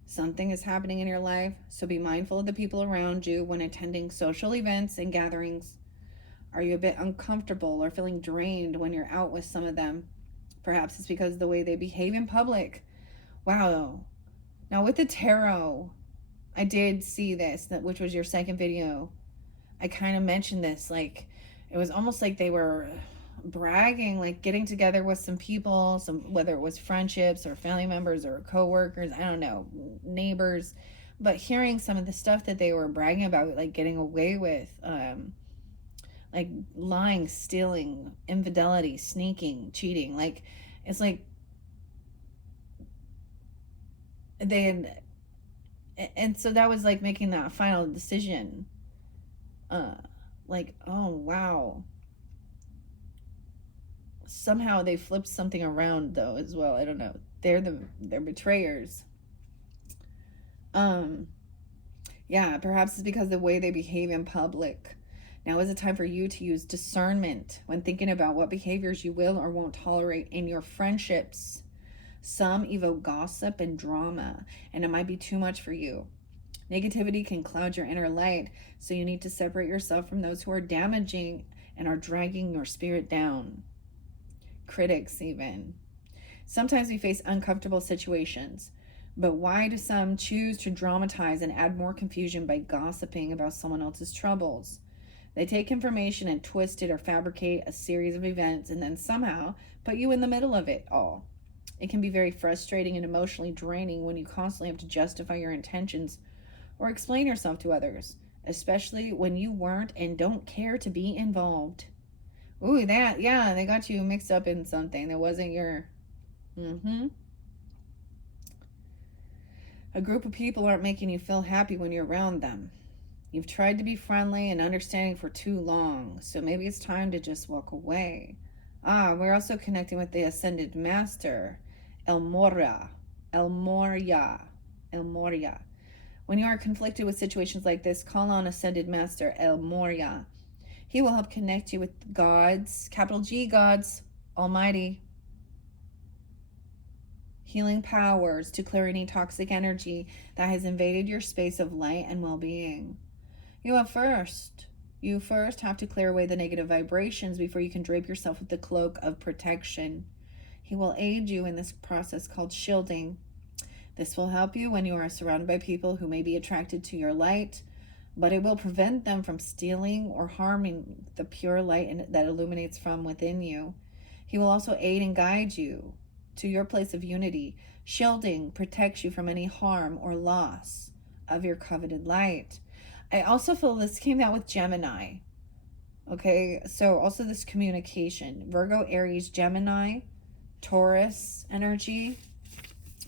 Something is happening in your life, so be mindful of the people around you when attending social events and gatherings. Are you a bit uncomfortable or feeling drained when you're out with some of them? Perhaps it's because of the way they behave in public. Wow. Now, with the tarot, I did see this, which was your second video. I kind of mentioned this. Like, it was almost like they were bragging, like getting together with some people, whether it was friendships or family members or coworkers, I don't know, neighbors, but hearing some of the stuff that they were bragging about, like getting away with, like lying, stealing, infidelity, sneaking, cheating, like it's like they had, and so that was like making that final decision. Like, oh wow, somehow they flipped something around though as well. I don't know. They're betrayers. Um, yeah, perhaps it's because of the way they behave in public. Now is a time for you to use discernment when thinking about what behaviors you will or won't tolerate in your friendships. Some evoke gossip and drama, and it might be too much for you. Negativity can cloud your inner light, so you need to separate yourself from those who are damaging and are dragging your spirit down. Critics, even. Sometimes we face uncomfortable situations, but why do some choose to dramatize and add more confusion by gossiping about someone else's troubles? They take information and twist it or fabricate a series of events and then somehow put you in the middle of it all. It can be very frustrating and emotionally draining when you constantly have to justify your intentions or explain yourself to others, especially when you weren't and don't care to be involved. Ooh, that, yeah, they got you mixed up in something that wasn't your. A group of people aren't making you feel happy when you're around them. You've tried to be friendly and understanding for too long, so maybe it's time to just walk away. We're also connecting with the Ascended Master, El Moria. El Moria. El Moria. When you are conflicted with situations like this, call on Ascended Master El Moria. He will help connect you with God's, capital G, God's Almighty healing powers to clear any toxic energy that has invaded your space of light and well-being. You first have to clear away the negative vibrations before you can drape yourself with the cloak of protection. He will aid you in this process called shielding. This will help you when you are surrounded by people who may be attracted to your light, but it will prevent them from stealing or harming the pure light that illuminates from within you. He will also aid and guide you to your place of unity. Shielding protects you from any harm or loss of your coveted light. I also feel this came out with Gemini. Okay, so also this communication. Virgo, Aries, Gemini, Taurus energy.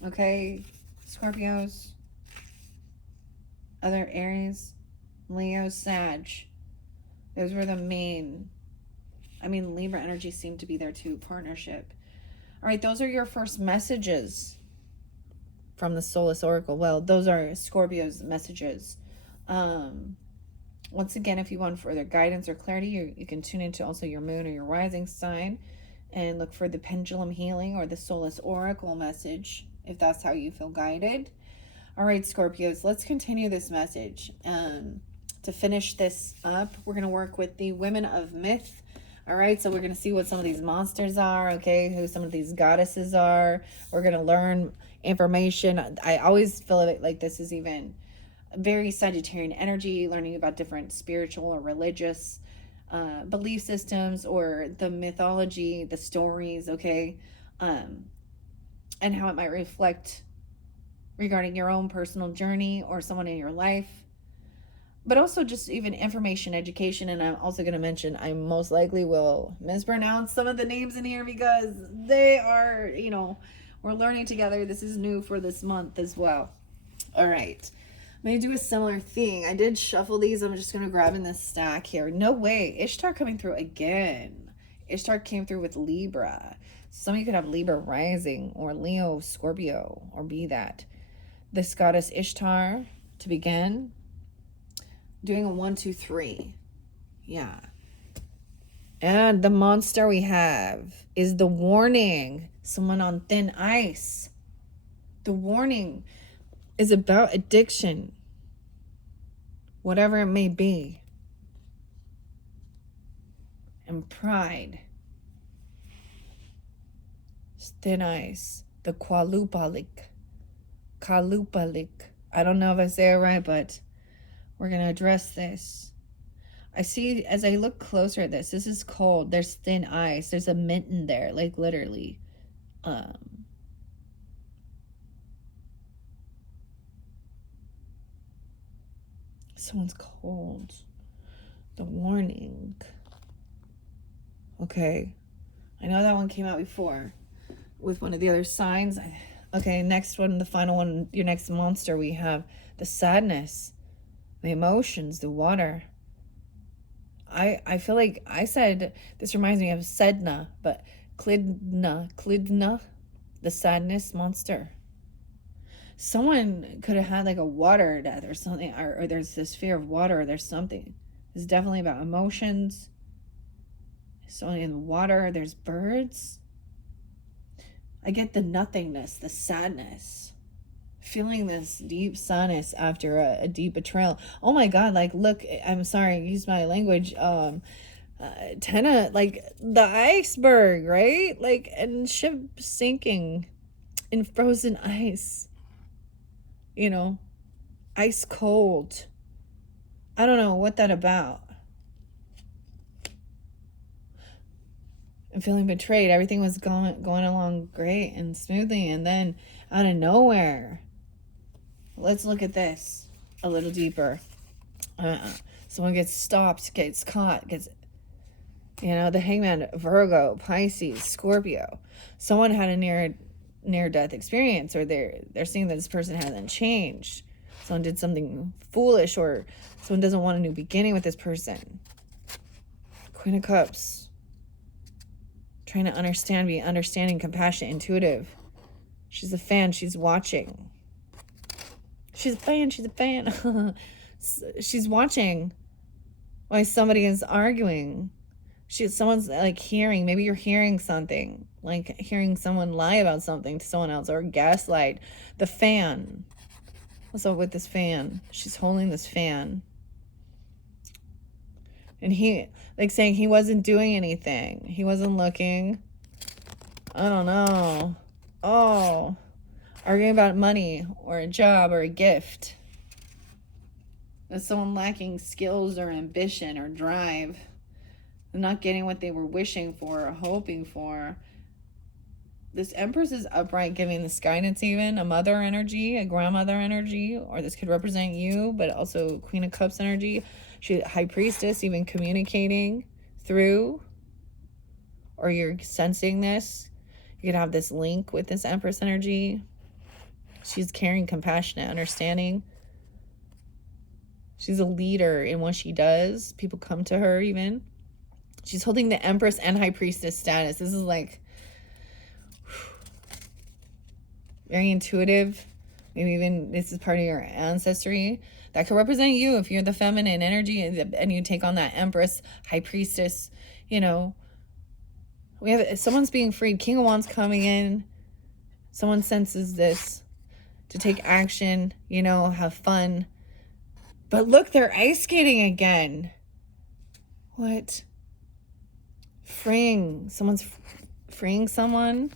Okay, Scorpios, other Aries, Leo, Sag. Those were the main. I mean, Libra energy seemed to be there too, partnership. All right, those are your first messages from the Solace Oracle. Well, those are Scorpio's messages. Once again, if you want further guidance or clarity, you can tune into also your moon or your rising sign and look for the pendulum healing or the Solace Oracle message if that's how you feel guided. All right, Scorpios, let's continue this message. To finish this up, we're going to work with the women of myth. All right, so we're going to see what some of these monsters are, okay, who some of these goddesses are. We're going to learn information. I always feel like this is even very Sagittarian energy, learning about different spiritual or religious belief systems or the mythology, the stories, okay, and how it might reflect regarding your own personal journey or someone in your life. But also just even information, education, and I'm also going to mention I most likely will mispronounce some of the names in here because they are, we're learning together. This is new for this month as well. All right. I'm going to do a similar thing. I did shuffle these. I'm just going to grab in this stack here. No way. Ishtar coming through again. Ishtar came through with Libra. Some of you could have Libra rising or Leo, Scorpio, or be that. This goddess Ishtar to begin. doing a 1, 2, 3. Yeah. And the monster we have is the warning. Someone on thin ice. The warning is about addiction, whatever it may be, and pride. Thin ice. The Kalupalik. I don't know if I say it right, but we're going to address this. I see, as I look closer at this is cold. There's thin ice. There's a mitten there, like literally. Someone's cold. The warning. Okay. I know that one came out before with one of the other signs. Okay, next one, the final one, your next monster, we have the sadness, the emotions, the water. I feel like I said, this reminds me of Sedna, but Klidna, the sadness monster. Someone could have had like a water death or something, or there's this fear of water, or there's something. It's definitely about emotions. Someone in the water, there's birds. I get the nothingness, the sadness. Feeling this deep sadness after a deep betrayal. Oh my God, like, look, I'm sorry, use my language. Tenna, like the iceberg, right? Like, and ship sinking in frozen ice. You know, ice cold. I don't know what that about. I'm feeling betrayed. Everything was going along great and smoothly, and then out of nowhere. Let's look at this a little deeper. Someone gets stopped, gets caught, gets, the Hangman, Virgo, Pisces, Scorpio. Someone had a near-death experience, or they're seeing that this person hasn't changed. Someone did something foolish, or someone doesn't want a new beginning with this person. Queen of Cups. Trying to understand, be understanding, compassionate, intuitive. She's a fan. She's watching. She's a fan. She's watching why somebody is arguing. Someone's like hearing. Maybe you're hearing something, like hearing someone lie about something to someone else, or gaslight. The fan. What's up with this fan? She's holding this fan. And he, like, saying he wasn't doing anything. He wasn't looking. I don't know. Oh. Arguing about money or a job or a gift. There's someone lacking skills or ambition or drive. They're not getting what they were wishing for or hoping for. This Empress is upright, giving this guidance, even a mother energy, a grandmother energy, or this could represent you, but also Queen of Cups energy. She, High Priestess, even communicating through, or you're sensing this. You could have this link with this Empress energy. She's caring, compassionate, understanding. She's a leader in what she does. People come to her even. She's holding the Empress and High Priestess status. This is like very intuitive. Maybe even this is part of your ancestry. That could represent you if you're the feminine energy and you take on that Empress, High Priestess. We have someone's being freed. King of Wands coming in. Someone senses this to take action, have fun. But look, they're ice skating again. What? Freeing. Someone's freeing someone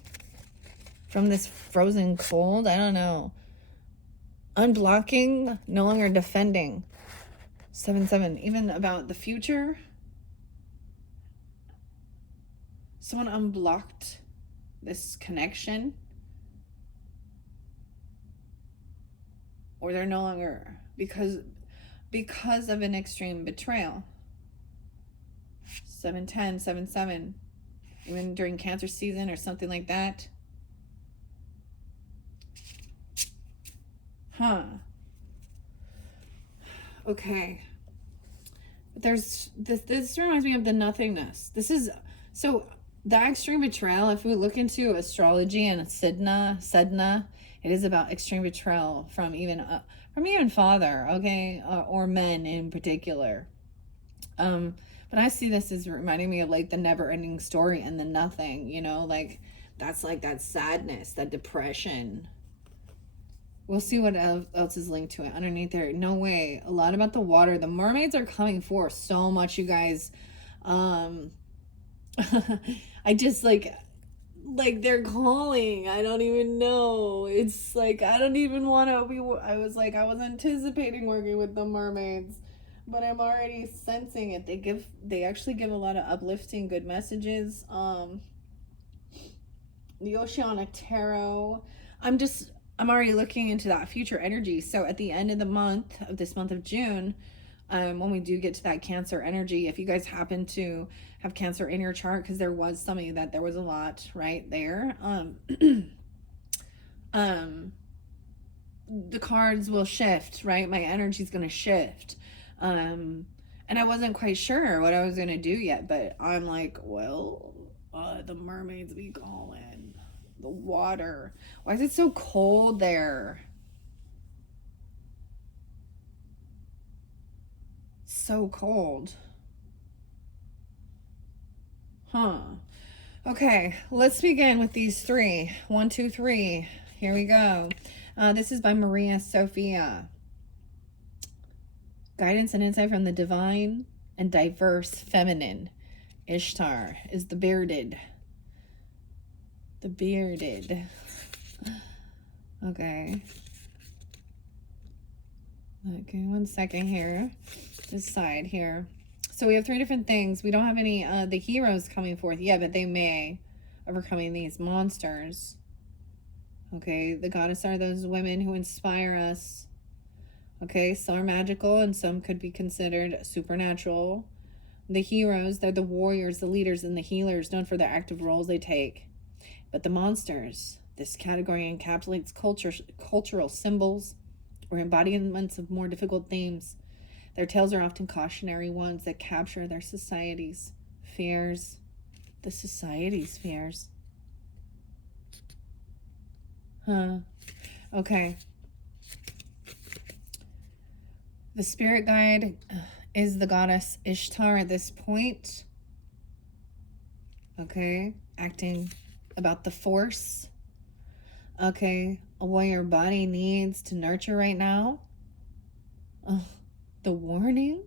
from this frozen cold. I don't know. Unblocking, no longer defending. 7-7. Even about the future. Someone unblocked this connection. Or they're no longer, because of an extreme betrayal. 7-10, 7-7. Even during Cancer season or something like that. Okay. But there's this reminds me of the nothingness. This is so The extreme betrayal, if we look into astrology and Sedna, it is about extreme betrayal from even father, okay, or men in particular. But I see this as reminding me of like the never-ending story and the nothing, like that's like that sadness, that depression. We'll see what else is linked to it underneath there. No way. A lot about the water. The mermaids are coming forth so much, you guys. I just like they're calling. I don't even know. It's like I don't even want to be. I was anticipating working with the mermaids, but I'm already sensing it. They actually give a lot of uplifting, good messages. The Oceanic Tarot. I'm already looking into that future energy. So at the end of this month of June, when we do get to that Cancer energy, if you guys happen to have Cancer in your chart, because there was something that there was a lot right there, the cards will shift, right? My energy is going to shift. And I wasn't quite sure what I was going to do yet, but I'm like, well, the mermaids be calling. The water. Why is it so cold there? So cold. Huh. Okay, let's begin with these three. 1, 2, 3. Here we go. This is by Maria Sophia. Guidance and insight from the divine and diverse feminine. Ishtar is the bearded. The bearded. Okay. Okay, 1 second here. This side here. So we have 3 different things. We don't have any the heroes coming forth yet, but they may, overcoming these monsters. Okay, the goddess are those women who inspire us. Okay, some are magical and some could be considered supernatural. The heroes, they're the warriors, the leaders, and the healers, known for their active roles they take. But the monsters, this category encapsulates cultural symbols or embodiments of more difficult themes. Their tales are often cautionary ones that capture their society's fears. The society's fears. Huh. Okay. The spirit guide is the goddess Ishtar at this point. Okay. Acting about the force. Okay. What your body needs to nurture right now. The warning.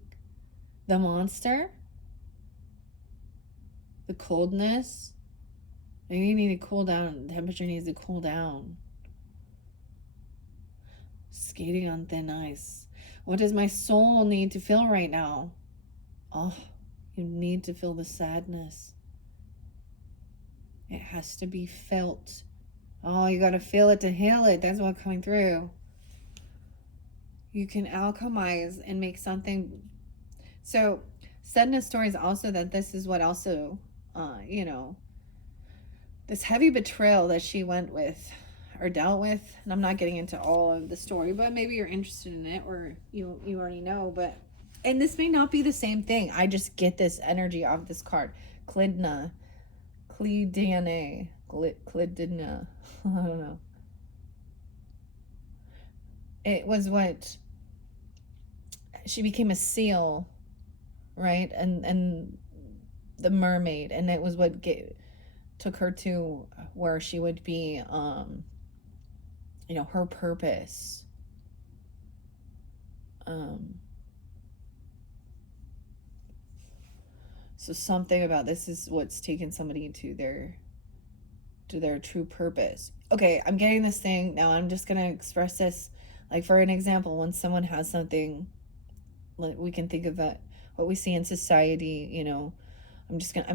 The monster. The coldness. Maybe you need to cool down. The temperature needs to cool down. Skating on thin ice. What does my soul need to feel right now? Oh, you need to feel the sadness. It has to be felt. Oh, you gotta feel it to heal it. That's what's coming through. You can alchemize and make something. So, sadness stories also that this is what also, this heavy betrayal that she went with or dealt with. And I'm not getting into all of the story, but maybe you're interested in it or you already know. But and this may not be the same thing. I just get this energy off this card. Clidna. I don't know. It was what she became a seal, right? And the mermaid, and it was what took her to where she would be her purpose. So something about this is what's taken somebody to their true purpose. Okay, I'm getting this thing now. I'm just gonna express this, like for an example, when someone has something, like we can think of that what we see in society. I'm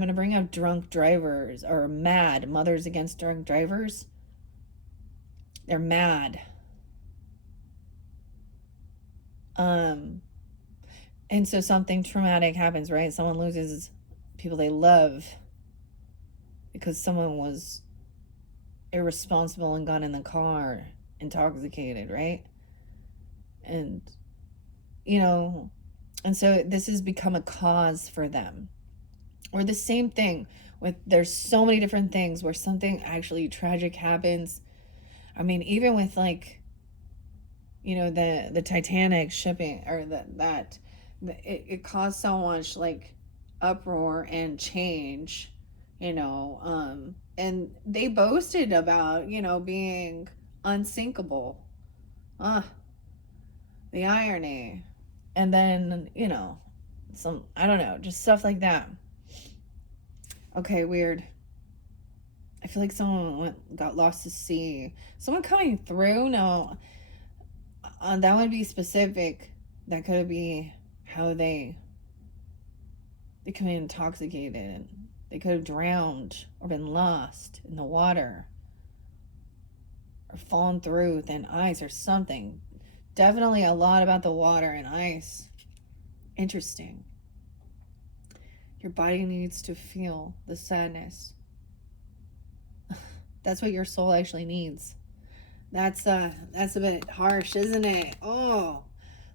gonna bring up drunk drivers or mad mothers against drunk drivers. They're mad. And so something traumatic happens, right? Someone loses people they love because someone was irresponsible and got in the car intoxicated, right? And and so this has become a cause for them. Or the same thing There's so many different things where something actually tragic happens. I mean, even with like, you know, the Titanic shipping, or it caused so much like uproar and change, you know, and they boasted about, you know, being unsinkable. Ah, the irony. And then, you know, some, I don't know, just stuff like that. Okay, weird. I feel like someone got lost to sea. Someone coming through? No, that would be specific. That could be how they could be intoxicated. They could have drowned or been lost in the water or fallen through thin ice or something. Definitely a lot about the water and ice. Interesting. Your body needs to feel the sadness. That's what your soul actually needs. That's a bit harsh, isn't it? Oh,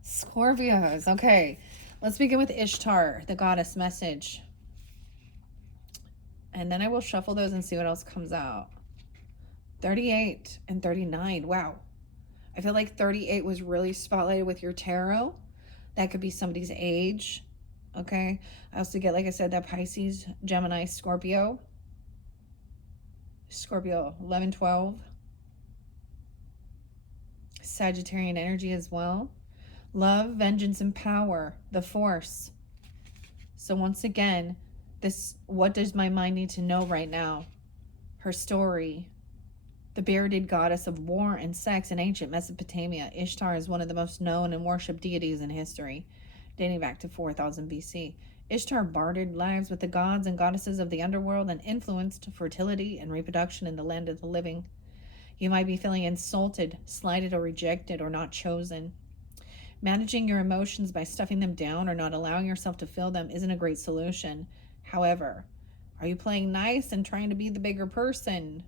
Scorpios. Okay, let's begin with Ishtar, the goddess message. And then I will shuffle those and see what else comes out. 38 and 39. Wow. I feel like 38 was really spotlighted with your tarot. That could be somebody's age. Okay. I also get, like I said, that Pisces, Gemini, Scorpio. Scorpio 11, 12. Sagittarian energy as well. Love, vengeance, and power. The Force. So once again, what does my mind need to know right now? Her story. The bearded goddess of war and sex in ancient Mesopotamia, Ishtar is one of the most known and worshipped deities in history, dating back to 4000 BC. Ishtar bartered lives with the gods and goddesses of the underworld and influenced fertility and reproduction in the land of the living. You might be feeling insulted, slighted, or rejected, or not chosen. Managing your emotions by stuffing them down or not allowing yourself to feel them isn't a great solution. However, are you playing nice and trying to be the bigger person?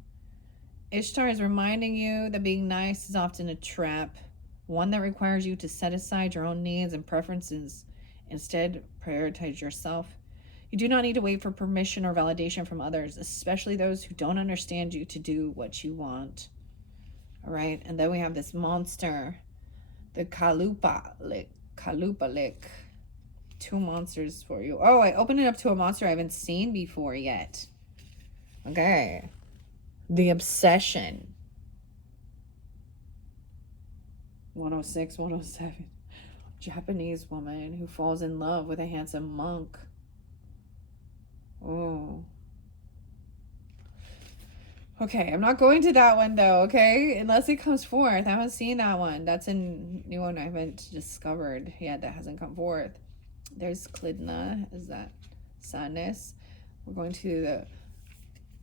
Ishtar is reminding you that being nice is often a trap, one that requires you to set aside your own needs and preferences. Instead, prioritize yourself. You do not need to wait for permission or validation from others, especially those who don't understand you, to do what you want. All right, and then we have this monster, the Kalupalik. 2 monsters for you. Oh, I opened it up to a monster I haven't seen before yet. Okay. The Obsession. 106, 107. Japanese woman who falls in love with a handsome monk. Oh. Okay, I'm not going to that one though, okay? Unless it comes forth. I haven't seen that one. That's a new one I haven't discovered yet that hasn't come forth. There's Klidna. Is that sadness? We're going to the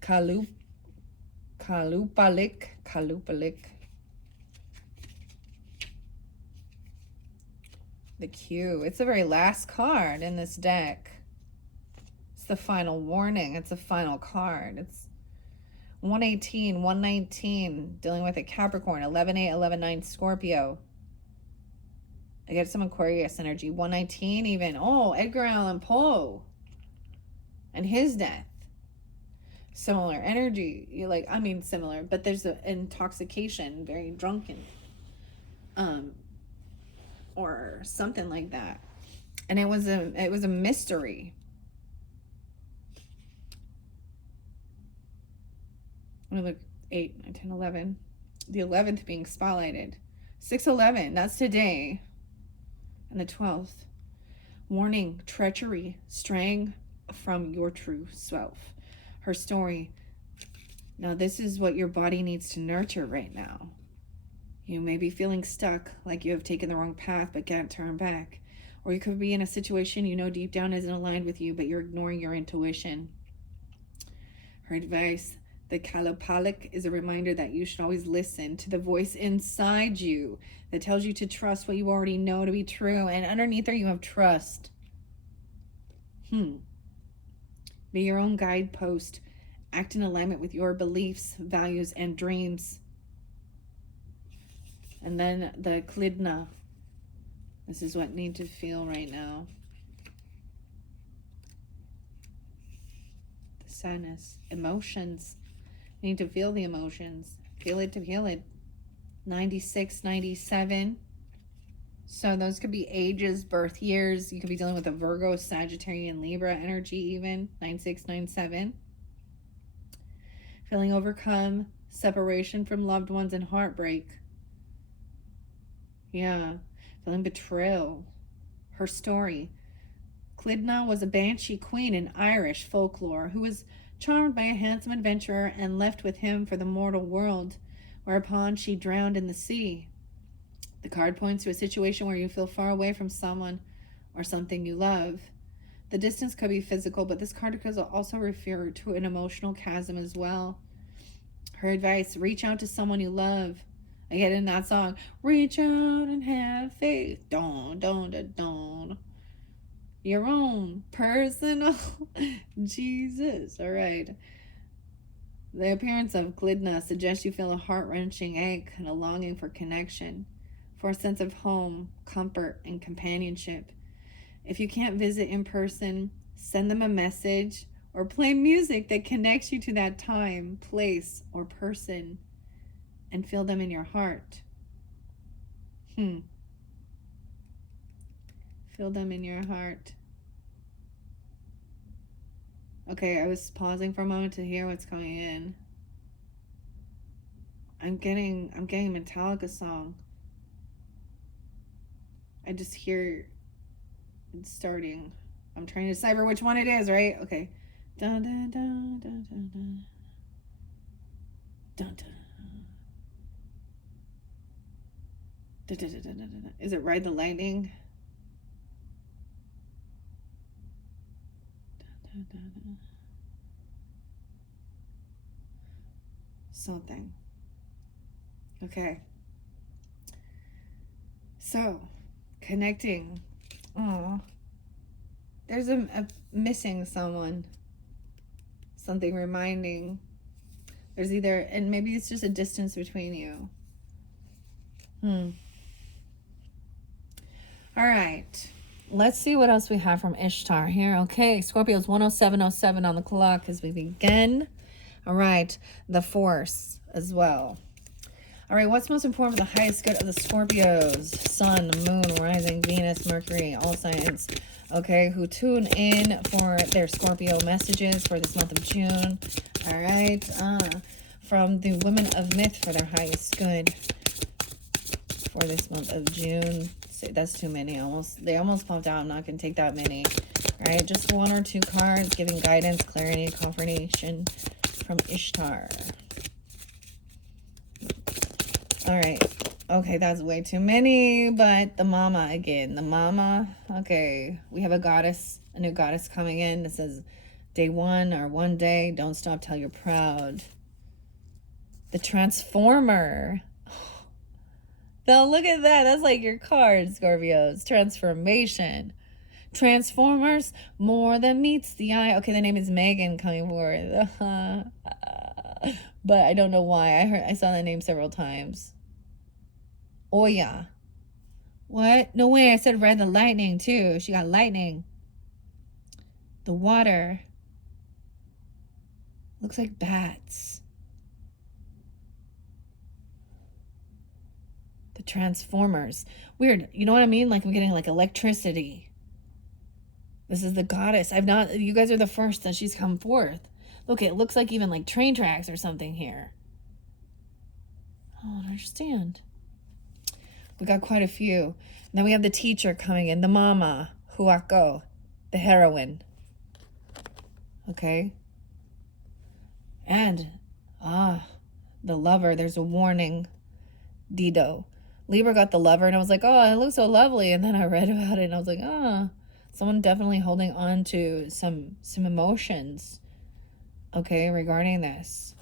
Kalupalik. The Q. It's the very last card in this deck. It's the final warning. It's the final card. It's 118, 119, dealing with a Capricorn, 11-8, 11-9 Scorpio. I get some Aquarius energy. 119 even. Oh, Edgar Allan Poe and his death. Similar energy. Similar, but there's an intoxication, very drunken. Or something like that. And it was a mystery. Look, 8, 9, 10, 11. The 11th being spotlighted. 6-11, that's today. And the 12th. Warning, treachery, straying from your true self. Her story. Now, this is what your body needs to nurture right now. You may be feeling stuck, like you have taken the wrong path but can't turn back. Or you could be in a situation you know deep down isn't aligned with you, but you're ignoring your intuition. Her advice. The Kalupalik is a reminder that you should always listen to the voice inside you that tells you to trust what you already know to be true. And underneath there, you have trust. Be your own guidepost. Act in alignment with your beliefs, values, and dreams. And then the Klidna. This is what I need to feel right now. The Sadness. Emotions. You need to feel the emotions. Feel it to heal it. 96, 97. So those could be ages, birth years. You could be dealing with a Virgo, Sagittarian, Libra energy even. 96, 97. Feeling overcome, separation from loved ones, and heartbreak. Yeah. Feeling betrayal. Her story. Clydna was a banshee queen in Irish folklore who was charmed by a handsome adventurer and left with him for the mortal world, whereupon she drowned in the sea. The card points to a situation where you feel far away from someone or something you love. The distance could be physical, but this card could also refer to an emotional chasm as well. Her advice, reach out to someone you love. I get in that song, reach out and have faith. Don, don, don, don. Your own personal Jesus. All right. The appearance of Clydna suggests you feel a heart-wrenching ache and a longing for connection, for a sense of home, comfort, and companionship. If you can't visit in person, send them a message or play music that connects you to that time, place, or person, and feel them in your heart. Feel them in your heart. Okay, I was pausing for a moment to hear what's coming in. I'm getting Metallica song. I just hear it starting. I'm trying to decipher which one it is, right? Okay. Dun dun dun dun dun dun. Dun dun. Dun, dun, dun, dun, dun, dun. Is it Ride the Lightning? Dun, dun, dun, dun. Something. Okay. So, connecting. Oh, there's a missing someone. Something reminding. There's either, and maybe it's just a distance between you. All right. Let's see what else we have from Ishtar here. Okay, Scorpio's 10707 on the clock as we begin. All right, the Force as well. All right, what's most important for the highest good of the Scorpios? Sun, Moon, Rising, Venus, Mercury, all signs. Okay, who tune in for their Scorpio messages for this month of June. All right, from the Women of Myth for their highest good for this month of June. That's too many. They almost popped out. I'm not going to take that many. All right, just one or two cards giving guidance, clarity, and confirmation from Ishtar. All right. Okay, that's way too many, but the mama again. The mama. Okay, we have a new goddess coming in. It says day one or one day. Don't stop till you're proud. The Transformer. Now look at that. That's like your card, Scorpios. Transformation. Transformers, more than meets the eye. Okay, the name is Megan coming forward. But I don't know why. I saw that name several times. Oya. What? No way. I said Ride the Lightning too. She got lightning. The water. Looks like bats. The Transformers. Weird. You know what I mean? Like I'm getting like electricity. This is the goddess. You guys are the first that she's come forth. Look, it looks like even like train tracks or something here. I don't understand. We got quite a few. And then we have the teacher coming in. The mama. Huako. The heroine. Okay. And, the lover. There's a warning. Dido. Libra got the lover and I was like, oh, it looks so lovely. And then I read about it and I was like, someone definitely holding on to some emotions. Okay, regarding this.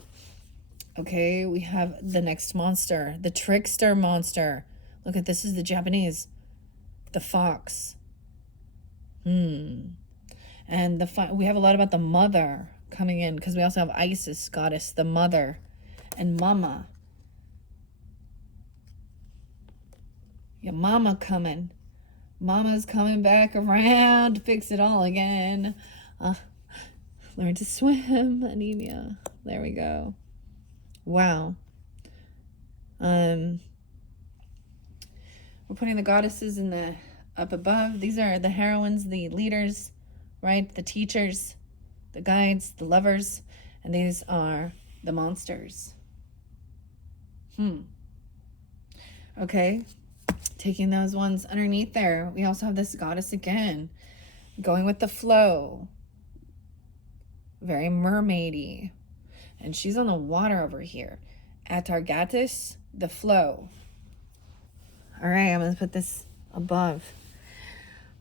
Okay, we have the next monster. The trickster monster. Look at this is the Japanese. The fox. And we have a lot about the mother coming in because we also have Isis, goddess, the mother, and mama. Your mama coming. Mama's coming back around to fix it all again. Learn to swim, anemia. There we go. Wow. We're putting the goddesses in the up above. These are the heroines, the leaders, right? The teachers, the guides, the lovers, and these are the monsters. Okay. Taking those ones underneath there. We also have this goddess again, going with the flow. Very mermaidy. And she's on the water over here. Atargatis, the flow. All right, I'm going to put this above.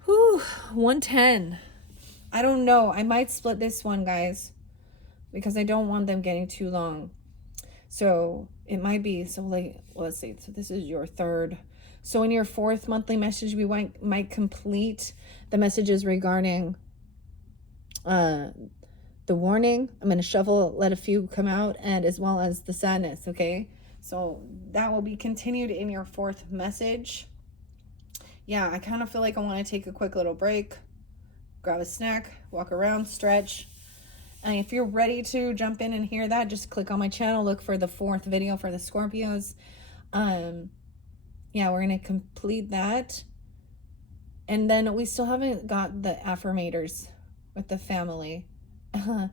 Whew, 110. I don't know. I might split this one, guys, because I don't want them getting too long. So it might be, so like, let's see. So this is your third. So in your fourth monthly message, we might complete the messages regarding the warning. I'm going to shuffle, let a few come out, and as well as the sadness, okay? So that will be continued in your fourth message. Yeah, I kind of feel like I want to take a quick little break, grab a snack, walk around, stretch. And if you're ready to jump in and hear that, just click on my channel, look for the fourth video for the Scorpios. Yeah, we're going to complete that. And then we still haven't got the affirmators with the family. I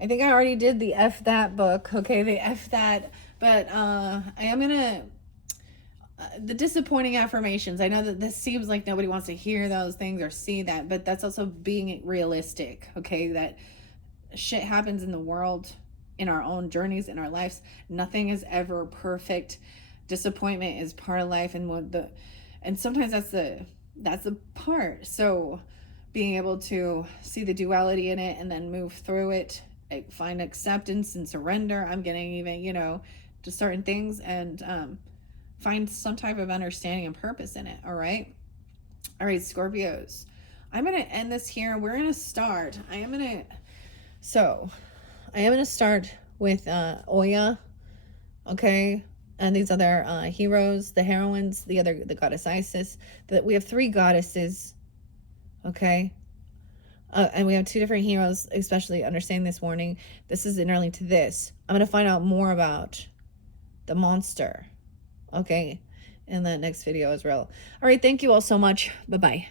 think I already did the F That book. Okay, the F That. But I am going to... the disappointing affirmations. I know that this seems like nobody wants to hear those things or see that, but that's also being realistic, okay? That shit happens in the world, in our own journeys, in our lives. Nothing is ever perfect. Disappointment is part of life, and sometimes that's the part. So being able to see the duality in it and then move through it, find acceptance and surrender. I'm getting even, to certain things, and find some type of understanding and purpose in it. All right, Scorpios, I'm going to end this here. We're going to start. I am going to start with Oya, okay, and these other heroes, the heroines, the goddess Isis. That we have three goddesses, okay, and we have two different heroes, especially understanding this warning. This is in to this. I'm going to find out more about the monster, okay, in that next video as well. All right, thank you all so much. Bye-bye.